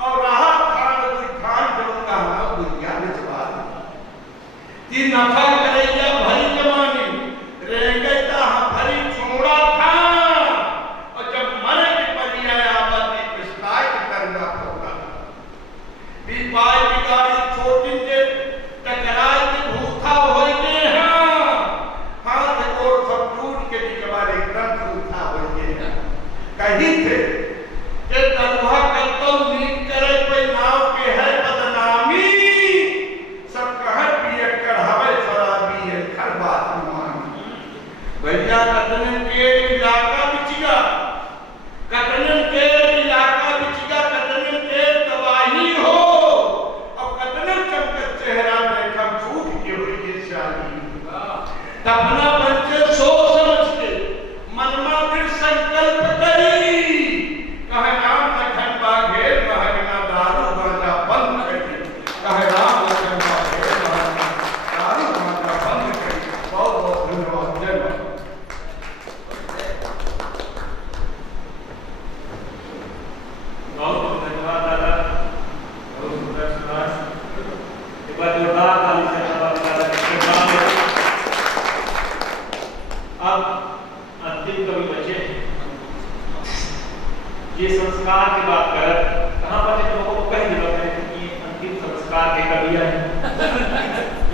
और राहत खान कोई खान जो का दुनिया में चला ती नफा करैया भरी जमानी रह गई ता भरी छोड़ा था और जब मरे की परिया आबादी पिस्ताई की करना होगा पीपाई की गाड़ी छोटी के टकराई की भूखा होई के हां हाथ और सब टूट के निकबार एकदम भूखा होई के कहीं थे के तरुहा कत्तो नीक करे कोई नाव के है बदनामी सब कहर पिए कढ़ावे शराबी है हर बात मानी भैया कतने के इलाका बिचगा कतने के इलाका बिचगा कतने के तबाही हो और कतने चमक चेहरा में कम झूठ के हुई ये शादी तपना बच्चे सोच समझ के मनमा फिर संकल्प करी कहे राम लखन बाघेर महगना दारू गांजा बंद करी कहे राम लखन बाघेर महगना दारू गांजा बंद करी बहुत बहुत धन्यवाद जय मां बहुत बहुत धन्यवाद दादा बहुत सुंदर सुना एक बार जोरदार ताली से दादा अब अंतिम कवि बचे ये संस्कार की बात कर कहां पर लोगों को कही जरूरत है कि अंतिम संस्कार के कवि है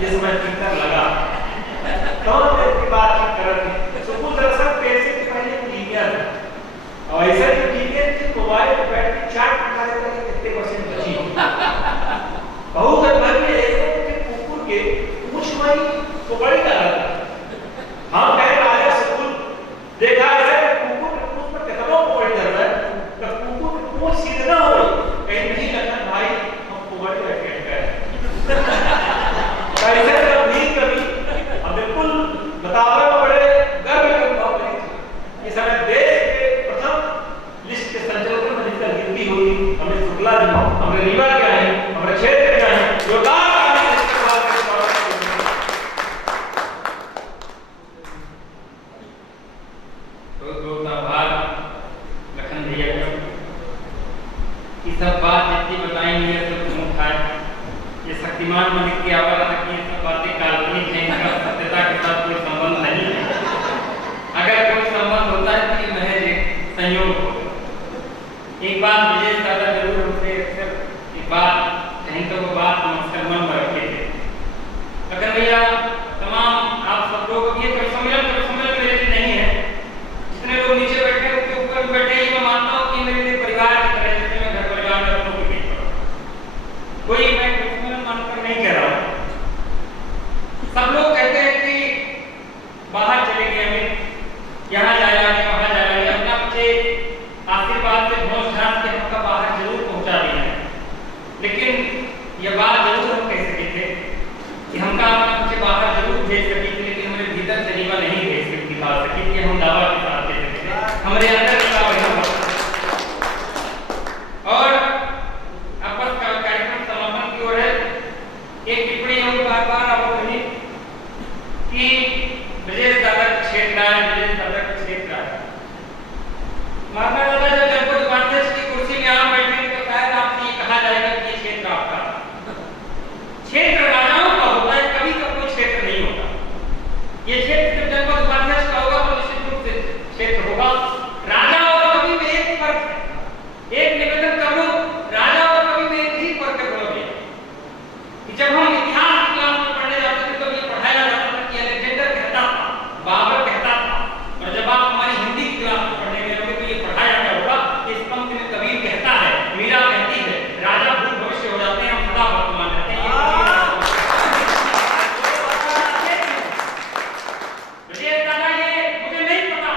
ये समय ठीक लगा कौन देर की बात कर सुकून दरअसल पैसे के पहले लीनियर था और ऐसा जो लीनियर की मोबाइल पे बैठ के चार्ट बता देता है कितने परसेंट बची बहुत घर में एक कुकुर के पूछ मारी तो बड़ी डाला हम कह राजा सुकून देखा है कुकुर के पूछ पर कितना पॉइंट कर रहा है तो कुकुर के पूछ सीधे ना हो कहीं नहीं लखन भाई हमको बड़ी अटेंड कर कैसे कभी हम बिल्कुल बतावे में बड़े गर्व के भाव में इस समय देश के प्रथम लिस्ट के संचालक में जिनका गिनती हुई शक्तिमान मलिक की आवाज तक ये सब बातें काल्पनिक हैं, इनका सत्यता के साथ कोई संबंध नहीं है। अगर कोई संबंध होता है तो ये महज एक संयोग होगा। एक बात विजय दादा जरूर हमसे अक्सर एक बात कहीं तो वो बात हम अक्सर मन में रखे थे। अगर भैया तमाम आप सब लोग ये कोई सम्मेलन मेरे लिए नहीं है, जितने लोग नीचे बैठे हैं उसके ऊपर बैठे ही मैं मानता हूँ कि मेरे लिए परिवार की तरह, जैसे मैं घर परिवार में अपनों की बेटी हूँ। कोई मैं सम्मेलन मानकर नहीं कह रहा हूँ। सब लोग कहते हैं कि बाहर चले गए, हमें यहाँ जाया नहीं, वहाँ जाया नहीं, अपना बच्चे आशीर्वाद से भोज झांस के हमका बाहर जरूर पहुँचा दिया है। लेकिन यह बात जरूर हम कह सके थे कि हमका अपना बच्चे बाहर जरूर भेज सके थे, लेकिन हमारे भीतर तरीका नहीं भेज सके, दिखा सके कि हम दावा के साथ दे सकते थे। हमारे अंदर और आपस का कार्यक्रम समापन की ओर है। एक टिप्पणी हम बार-बार आपको कही कि ब्रजेश दादा का क्षेत्र है, ब्रजेश दादा का क्षेत्र है। महात्मा दादा जब जनपद उपाध्यक्ष की कुर्सी में आप बैठेंगे तो शायद आपसे ये कहा जाएगा कि ये क्षेत्र आपका क्षेत्र राजाओं का होता है, कभी का कोई क्षेत्र नहीं होता। ये क्षेत्र जब जनपद उपाध्यक्ष का होगा तो निश्चित रूप से क्षेत्र होगा। राजा और कवि में एक फर्क है, एक निवेदन कर लूं, राजा और कवि में एक ही फर्क है कि जब हम इतिहास की क्लास में पढ़ने जाते थे तो ये पढ़ाया जाता था कि अलेक्जेंडर कहता था, बाबर कहता था, और जब आप हमारी हिंदी की क्लास में पढ़ने गए होंगे तो ये पढ़ाया गया होगा कि इस पंक्ति में कबीर कहता है, मीरा कहती है, राजा भूत भविष्य हो जाते हैं, हम सदा वर्तमान रहते हैं। ब्रजेश दादा, ये मुझे नहीं पता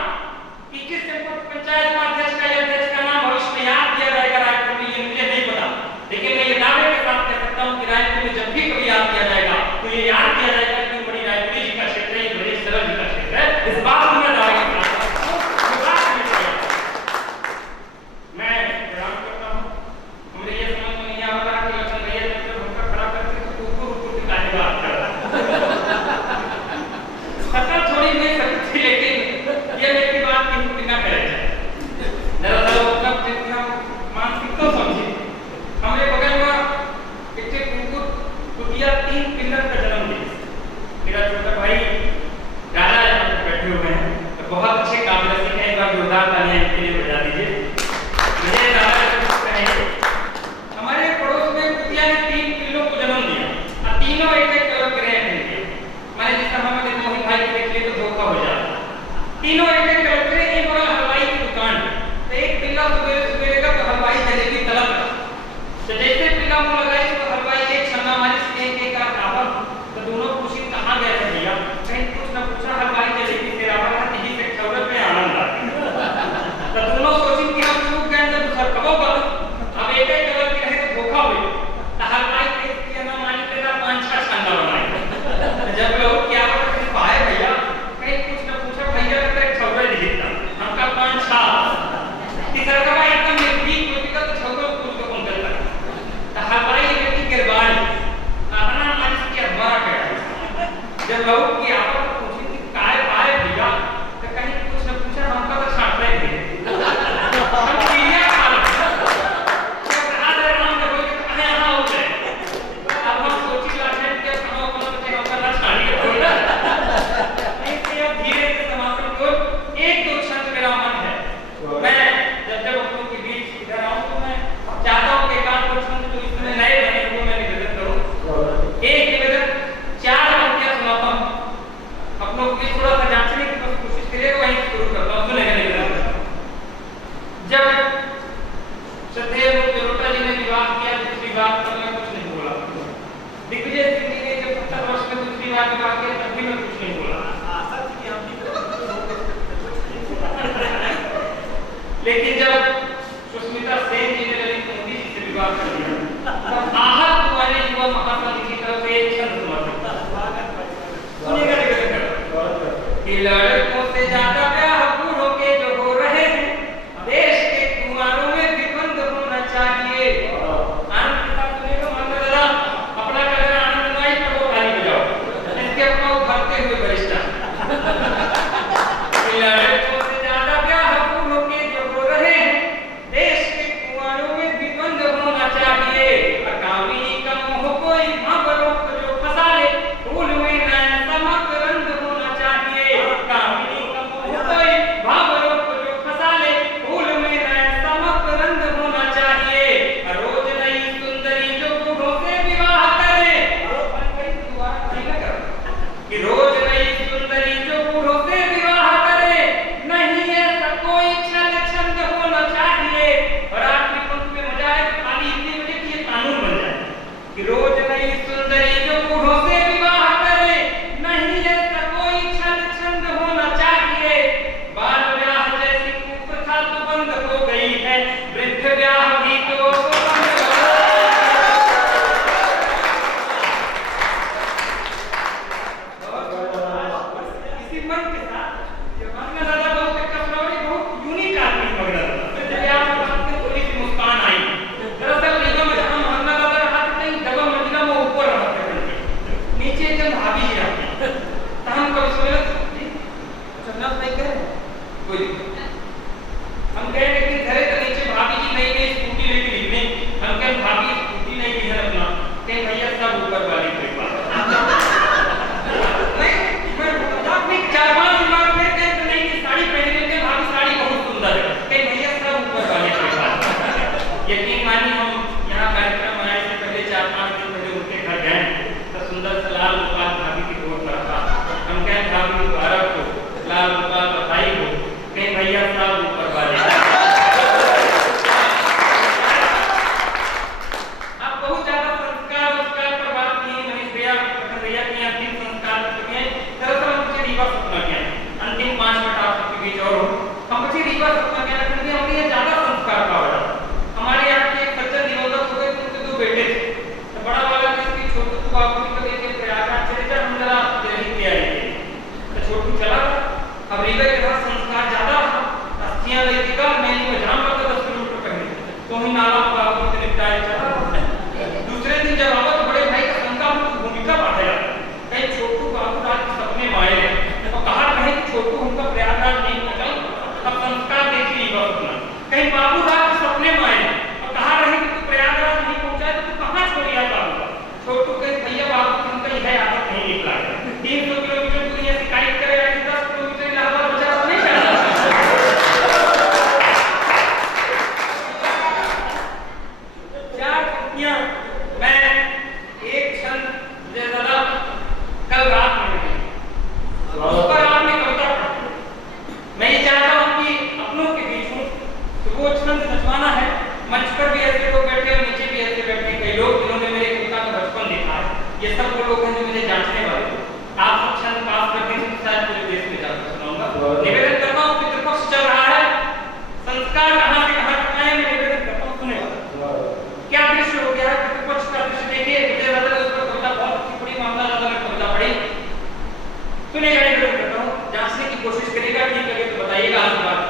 कि किस पंचायत अध्यक्ष का या अध्यक्ष का नाम भविष्य में याद किया जाएगा रायपुर में, ये मुझे नहीं पता। लेकिन मैं ये दावे के साथ कह सकता हूँ कि रायपुर में जब भी कभी याद किया जाएगा तो ये याद किया जाएगा कि बड़ी रायपुरी जी का क्षेत्र है, ब्रजेश सरल जी का क्षेत्र है। इस बात को मैं दावे के साथ मैं प्रणाम करता हूँ। मुझे ये समझ में नहीं आ रहा कि लक्षण भैया जब हमका खड़ा करके तो ऊपर की काहे बात कर रहा है। सकल थोड़ी नहीं सकती, लेकिन ये मेरी बात की बिना करे दरअसल मतलब जितना मानसिक तो समझिए। हमारे बगल में एक कुटिया 3 पिलर का जन्म दिया। मेरा छोटा भाई राजा यहाँ पे बैठे हुए हैं, तो बहुत अच्छे काबिल रसिक हैं, एक बार जोरदार तालियां इनके लिए बजा दीजिए। मुझे राजा हमारे पड़ोस में कुटिया ने 3 पिल्लों को जन्म दिया और तीनों एक कलर के रहे थे। मैंने जिस तरह मैंने मोहित भाई को देख लिया तो धोखा हो जाता। तीनों एक कलर के, एक बड़ा हलवाई की दुकान है, तो एक पिल्ला सवेरे का तो हलवाई जलेबी तलब है, तो जैसे पिल्ला मुंह लगाई तो हलवाई एक छन्ना मारे एक का खावा, तो दोनों पूछी कहाँ गए थे भैया, कहीं कुछ न पूछा, हलवाई जलेबी तेरा वाला यही से खबर में आनंद आता। तो दोनों सोची कि हम चूक गए तो दूसरा कबो कर, अब एक ही कलर के रहे तो धोखा हुई। तो हलवाई के ना मानी तेरा 5-6 छन्ना बनाए। जब लोग क्या पाए भैया, कहीं कुछ न पूछा, भैया का खबर नहीं था, हमका 5-6 तीसरा का एकदम निर्भीक होती का तो छोकरो कुछ को कौन करता है। हलवाई व्यक्ति गिरवाई अपना मानिस की अधवारा कर जब लोग की आपस में पूछी कि काय पाए भैया, तो कहीं कुछ न पूछा, हमका तो छाट रहे थे हम पीलिया खा रहे जब रात राम जब बोले कहे यहाँ हो गए, अब हम सोची लाटे कि अब कहाँ को ना हमका ना छाड़ी होगा। इसलिए अब धीरे से समापन को 1-2 क्षण मेरा मन है, मैं जब अपनों के बीच इधर आऊं तो मैं चाहता हूं कि एकाध क्षण जो इसमें नए बने वो मैं निवेदन करूं। एक निवेदन 4 पंक्तियां सुनाता हूं, अपनों को थोड़ा सा जांचने की कोशिश करिएगा, वहीं शुरू करता हूं। सुनेगा निवेदन। जब श्रद्धेय जलोटा जी ने विवाह किया, दूसरी बात पर मैं कुछ नहीं बोला। दिग्विजय सिंह जी ने जब 70 वर्ष में दूसरी बार विवाह किया तब भी मैं कुछ नहीं बोला। लेकिन जब सुष्मिता सेन जी ने ललित मोदी जी से विवाह कर लिया तब आहत तुम्हारे युवा महासंघ की तरफ से एक छंद सुनिएगा कि लड़कों से ज्यादा ब्याह बूढ़ों के जो हो रहे हैं, देश के कुमारों में भी बंद होना चाहिए। आनंद के साथ सुनिएगा, मन दादा अपना कर आनंद नहीं तो वो खाली बजाओ, इसके अपना उभरते हुए बरिष्ठा लड़कों से ज्यादा ब्याह बूढ़ों के जो हो रहे हैं, सब ऊपर वाली कृपा। नहीं, मैं मजाक नहीं, 4-5 दिन बाद फिर कहीं तो नहीं साड़ी पहन लेते हैं, भाभी साड़ी बहुत सुंदर है, कहीं भैया सब ऊपर वाली कृपा। यकीन मानिए हम यहाँ कार्यक्रम आए से पहले 4-5 दिन पहले उनके घर गए तो सुंदर सा लाल गोपाल भाभी की गोद में रखा। हम कहें भाभी मुबारक हो, लाल गोपाल बधाई हो, कहीं भैया सब ऊपर वाले। आप बहुत ज्यादा संस्कार पर बात की मनीष भैया, पटन भैया की अंतिम संस्कार चुके हैं। दरअसल हम कुछ रीवा सपना किया अंतिम 5 मिनट आप सबके बीच और हम कुछ रीवा सपना किया क्योंकि हमारे यहाँ ज्यादा संस्कार का हो हमारे यहाँ के एक बच्चा दिवंगत हो गए, उनके 2 बेटे थे। तो बड़ा वाला किसकी छोटू को आप भी कभी के प्रयागराज चले जाए, हम जरा दिल्ली की आई थी तो छोटू चला। अब रीवा के साथ संस्कार ज्यादा अस्थियां लेकर मेरी में जाम लगा 10 किलोमीटर पहले तो ही नाला बाबू से निपटाया चला। दूसरे दिन जब आवा तो बड़े भाई का संस्कार में भूमिका बढ़ाया, कहीं छोटू बाबू राज के सपने में आए और कहा कहीं छोटू उनका प्रयागराज नहीं पहुंचा। अब संस्कार देखिए रीवा सपना, कहीं बाबू राज के सपने में आए और कहा रहे कि तू प्रयागराज नहीं पहुंचा तो तू कहां छोड़ आया बाबू। छोटू कहे भैया बाबू उनका यह आदत नहीं निकला, 300 किलोमीटर दूर यहाँ शिकायत करे 10 किलोमीटर इलाहाबाद बेचारा नहीं कर मैं एक क्षण मुझे ज़रा कल रात में उस पर आपने कविता पढ़ी, मैं ये चाहता हूँ कि अपनों के बीच हूँ तो वो छंद रचवाना है। मंच पर भी ऐसे लोग बैठे और नीचे भी ऐसे बैठे कई लोग जिन्होंने मेरे कविता का बचपन देखा है। ये सब वो लोग हैं जो मुझे जांचने वाले हैं। आप सब छंद पास कर देंगे तो शायद पूरे देश में जाकर सुनाऊंगा। निवेदन करता हूँ पितृपक्ष चल रहा है, संस्कार कहाँ से कहाँ तक आए, मैं निवेदन करता हूँ सुने। क्या दृश्य हो गया है पितृपक्ष का दृश्य देखिए। विजय दादा उस पर कविता बहुत अच्छी पड़ी, मामला दादा ने कविता पढ़ी, सुनेगा निवेदन करता हूँ, जांचने की कोशिश करिएगा, ठीक लगे तो बताइएगा। आज बात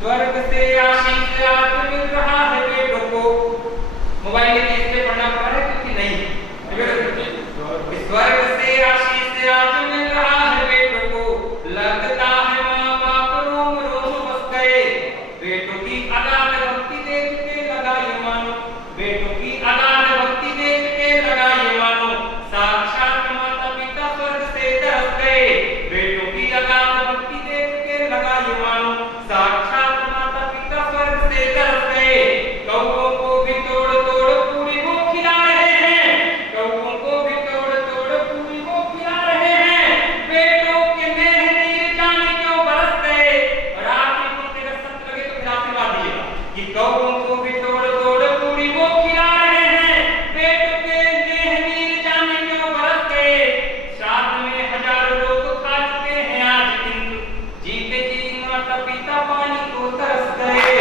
स्वर्ग से आशीष आज मिल रहा है बेटों को, मोबाइल लेके इसलिए पढ़ना पड़ रहा है क्योंकि नहीं, स्वर्ग से आशीष आज मिल रहा है बेटों को, लगता है माँ बाप रोम रोम बस गए, बेटों की अगाध भक्ति देख के लगा ये मानो, बेटों की अगाध भक्ति देख के लगा ये मानो, साक्षात माता पिता स्वर्ग से तरस गए, बेटों की अगाध भक्ति देख के लगा ये मानो, साक्षात माता पिता स्वर्ग से तरस गए, कौओं को भी तोड़ तोड़ पूरी वो खिला रहे हैं, कौओं को भी तोड़ तोड़ पूरी वो खिला रहे हैं, बेटों के नेह नीर जाने क्यों बरस गए। और आखिरी पंक्ति अगर सत्य लगे तो फिर आशीर्वाद दीजिएगा कि कौओं को भी तोड़ तोड़ पूरी वो खिला रहे हैं, बेटों के नेह नीर जाने क्यों बरस गए, श्राद्ध में हजारों लोग खा चुके हैं आज किंतु जीते जी माता पिता पानी को तरस गए,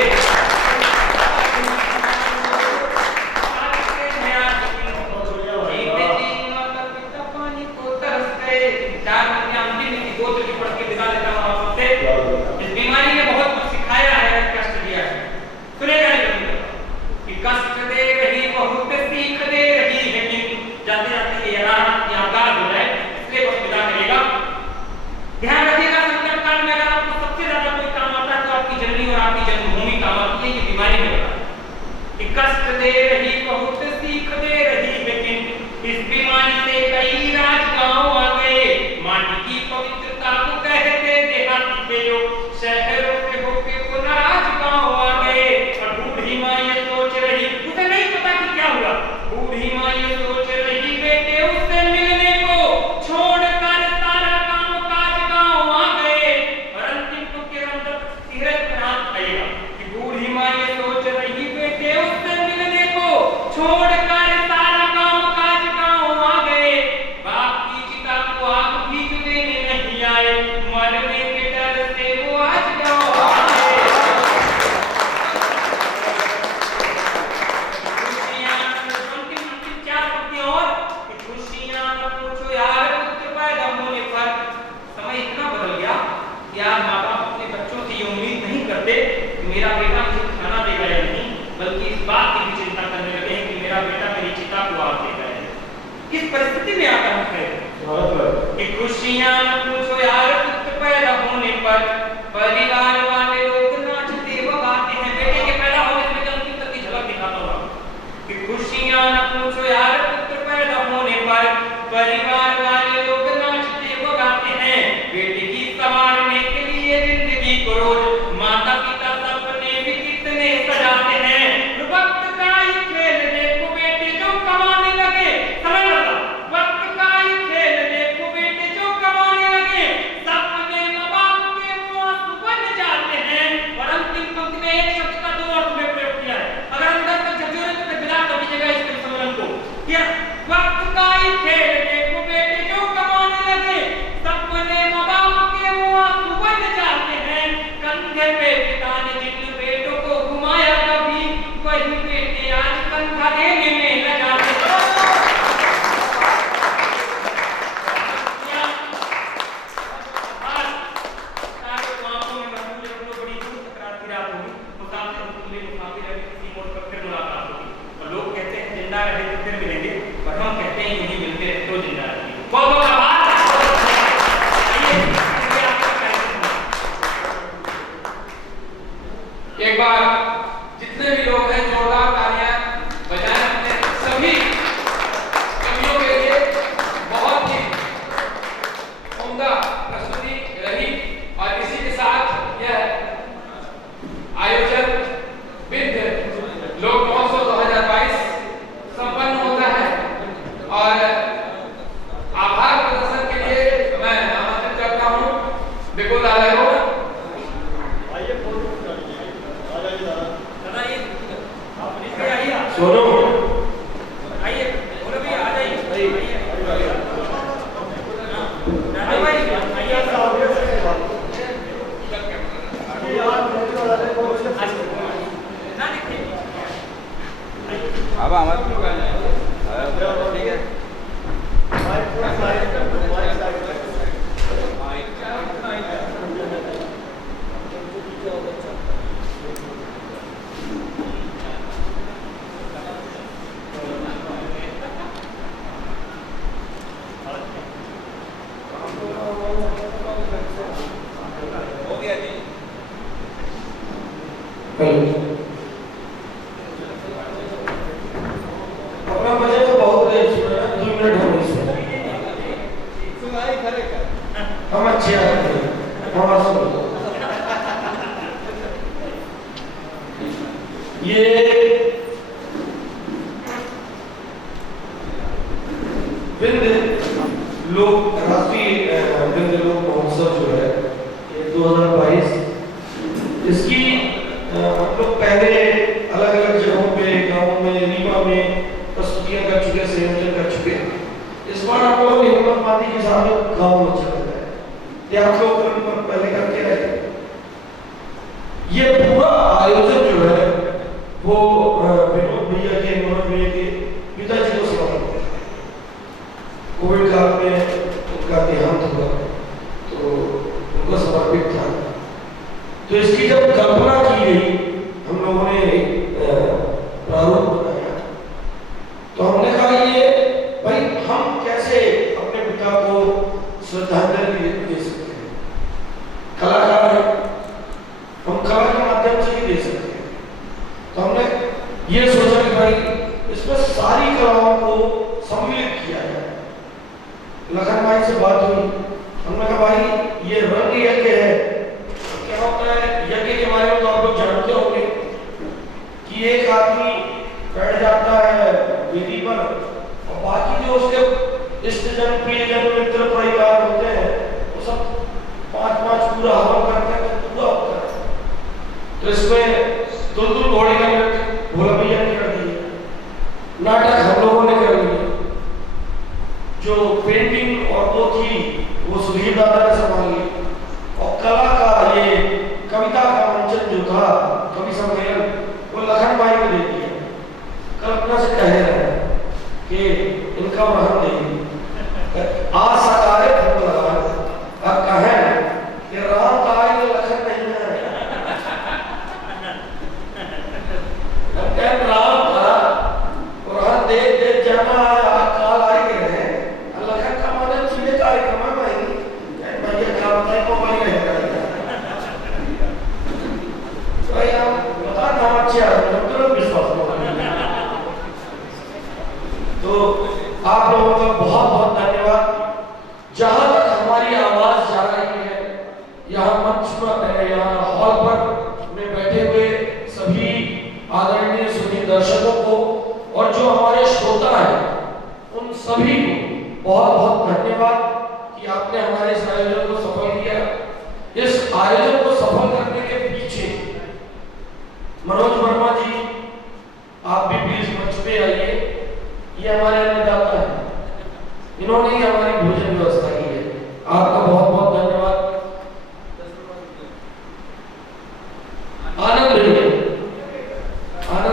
इस बीमारी ने बहुत कुछ सिखाया है, कष्ट दिया है। सुनेगा नहीं कि कष्ट दे रही बहुत सीख दे रही है, किंतु जाते जाते ये यादगार हो जाए इसलिए बस विदा करेगा। ध्यान रखिएगा संकट काल में अगर आपको सबसे ज्यादा कोई काम आता है तो आपकी जननी और आपकी जन्मभूमि काम आती है। ये बीमारी में बता कि कष्ट दे रही बहुत सीख दे रही है, किंतु इस बीमारी से कई राज गांव आ गए, माटी की पवित्रता को कहते देहाती के जो शहरों से होके वो नाराज गांव आ गए। और बूढ़ी माँ ये सोच रही, उसे नहीं पता कि क्या हुआ, बूढ़ी माँ ये सोच रही बेटे उससे मिलने को छोड़कर सारा काम काज गांव आ गए। और अंतिम को के अंदर सिगरेट में हाथ आएगा कि बूढ़ी माँ ये सोच रही बेटे उससे मिलने को छोड़कर सारा काम काज गांव आ गए। बाप की चिता को आग भीज देने नहीं आए, मरने के डर से वो आज गांव आ गए। खुशियां अंतिम 4 पंक्तियां और खुशियां न पूछो यार पुत्र पैदा होने पर। समय इतना बदल गया कि आज माँ बाप अपने बच्चों से ये उम्मीद नहीं करते कि मेरा बेटा मुझे खाना देगा या नहीं, बल्कि इस बात की भी चिंता करने लगे हैं कि मेरा बेटा मेरी चिता को आग देगा। किस परिस्थिति में आता है कि खुशियां न पूछो यार पुत्र पैदा होने पर, परिवार वाले लोग नाचते बगाते हैं। बेटे के पैदा होने से अंतिम तक की झलक दिखाता हूं कि खुशियां न पूछो यार परिवार वाले लोग नाचते वो गाते हैं बेटे की संवारने के लिए जिंदगी को रोज माता पिता सपने भी कितने सजाते हैं वक्त का ही खेल देखो बेटे जो कमाने लगे समय लगा वक्त का ही खेल देखो बेटे जो कमाने लगे सपने माँ बाप के वो आंसू बन जाते हैं और अंतिम पंक्ति में एक शब्द का दो अर्थ में प्रयोग किया है अगर अंदर तक झकझोरे तो बिना कभी जगह इसके सम्मेलन को क्या वक्त का ही खेल देखो बेटे जो कमाने लगे सपने माँ बाप के वो आंसू बन जाते हैं कंधे पे पिता ने जिन बेटों को घुमाया कभी वही बेटे आज कंधा देने में लगाते लोग कहते हैं जिंदा रहे तो फिर मिलेंगे पर हम कहते हैं यही मिलते रहे तो जिंदा रहेंगे बहुत बहुत आभार एक बार जितने भी लोग हैं जोरदार तालियां बजाएं अपने सभी कवियों के लिए बहुत ही उम्दा प्रस्तुति रही और इसी के साथ यह आयोजन विद लोक महोत्सव 2022 संपन्न होता है और आभार प्रदर्शन के लिए मैं आमंत्रित करता हूं विपुल दादा को सोनू आइए बोलो भैया आ जाइए दादा भाई आइए ना देखिए अब हमारे ठीक है अपना बजे तो बहुत देर सुना 2 मिनट हो गए हम अच्छे आते हैं हमारा सुनो ये विंद लोक राष्ट्रीय विंद लोक महोत्सव जो है ये 2022 इसकी हम लोग पहले अलग अलग जगहों पे गाँव में रीवा में प्रस्तुतियां कर चुके संयोजन कर चुके इस बार हम लोग हिम्मत बांधी के साथ गाँव में चल रहे हैं ये आप लोग पहले करके रहे ये पूरा आयोजन जो है वो विनोद भैया के मनोज भैया के पिताजी को समर्पित है कोविड काल में उनका देहांत हुआ तो उनको समर्पित था तो इसकी जब कल्पना की गई हम लोगों ने प्रारूप बनाया तो हमने कहा ये भाई हम कैसे अपने पिता को श्रद्धांजलि दे सकते हैं कलाकार है हम कला के माध्यम से ही दे सकते हैं तो हमने ये सोचा कि भाई इसमें सारी कलाओं को सम्मिलित किया जाए लखन भाई से बात हुई हमने कहा भाई ये रंग यज्ञ है क्या होता है यज्ञ के बारे में तो आप लोग जानते होंगे कि एक आदमी बैठ जाता है वेदी पर और बाकी जो उसके इष्टजन प्रियजन मित्र परिवार होते हैं वो सब 5-5 पूरा हवन करते हैं तो पूरा होता है तो इसमें दुलदुल घोड़े का नृत्य भोला भैया ने कर दिया नाटक हम लोगों ने कर लिया जो पेंटिंग और वो थी वो सुधीर दादा ने संभाल ली और कला का ये कविता का मंचन जो था कवि सम्मेलन वो लखन भाई को दे दिया कल्पना से कह रहे हैं कि इनका वहन देंगे आज सकारे फूल लगा अब कहें कि राम का आए तो लखन नहीं है हम कहें राम का वहन दे दे जाना काल आए के रहे लखन का माने सीधे कार्यक्रम है भाई भैया क्या बताए को भाई रहेगा भाई आप बता ना अच्छे आदमी हम तुरंत विश्वास करो तो आप लोगों का बहुत बहुत धन्यवाद। जहां तक हमारी आवाज जा रही है, यहाँ मंच पर, यहाँ हॉल पर में बैठे हुए सभी आदरणीय सभी दर्शकों को और जो हमारे श्रोता हैं उन सभी को बहुत बहुत धन्यवाद कि आपने हमारे इस आयोजन को सफल किया। इस आयोजन को सफल करने के पीछे मनोज वर्मा जी, आप भी प्लीज मंच पे आइए। ये हमारे अन्नदाता हैं, इन्होंने ही हमारी भोजन व्यवस्था की है। आपका बहुत बहुत धन्यवाद। आनंद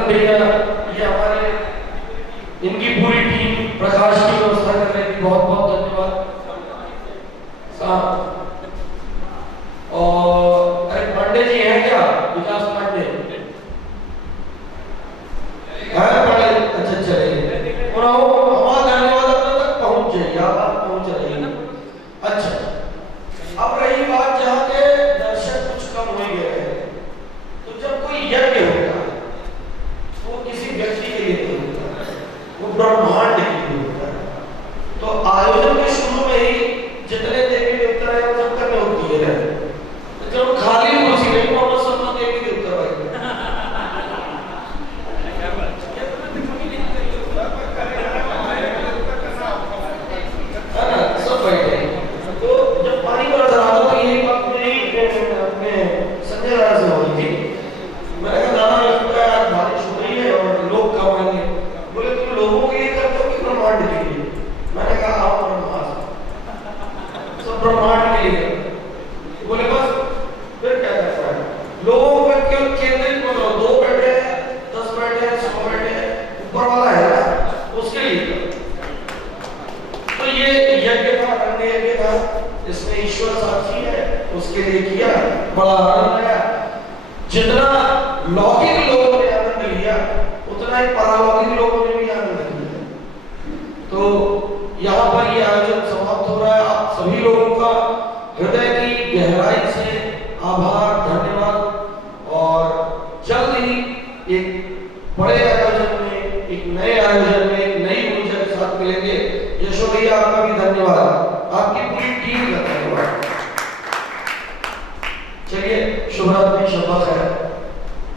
भैया, ये हमारे इनकी पूरी टीम प्रकाश की व्यवस्था कर रही थी, बहुत बहुत धन्यवाद। और अरे पांडे जी हैं क्या? विकास पांडे अच्छा चलिए, हमारा धन्यवाद अपने तक पहुंच जाइए, आप पहुंच रही। अच्छा, अब रही बात जहाँ के दर्शक कुछ कम हो गए हैं, तो जब कोई यज्ञ होता है तो वो किसी व्यक्ति के लिए नहीं होता है, वो ब्रह्मांड के लिए होता है। तो आयोजन के शुरू में ही जितने देवी देवता है वो सबका न्योत दिए रहे, तो जब खाली कुर्सी नहीं वो सब देवी देवता भाई सब बैठे। तो जब पानी का रहा तो यही बात अपने संजय राय से हुई थी। मैंने कहा दादा लगता है आज बारिश हो रही है और लोग कम आएंगे। बोले तुम लोगों के लिए करते हो कि ब्रह्मांड के लिए? मैंने कहा आप ब्रह्मांड, सब ब्रह्मांड के लिए। बोले बस फिर क्या करना है, लोगों पर क्यों केंद्रित मत रहो। 2 बैठे हैं, 10 बैठे हैं, 100 बैठे हैं, ऊपर वाला है ना, उसके लिए। तो ये यज्ञ था, अन्य यज्ञ था, इसमें ईश्वर साक्षी है, उसके लिए किया, बड़ा आनंद आया। जितना लौकिक लोगों ने आनंद लिया उतना ही पारलौकिक लोगों ने भी आनंद लिया। तो यहाँ पर ये आयोजन समाप्त हो रहा है। आप सभी लोगों का हृदय की गहराई से आभार, धन्यवाद। और जल्द ही एक बड़े आयोजन में, एक नए आयोजन में, एक नई ऊर्जा के साथ मिलेंगे। यशो भैया आपका भी धन्यवाद, आपकी पूरी टीम का धन्यवाद। चलिए, शुभ रात्रि, शब्बा खैर।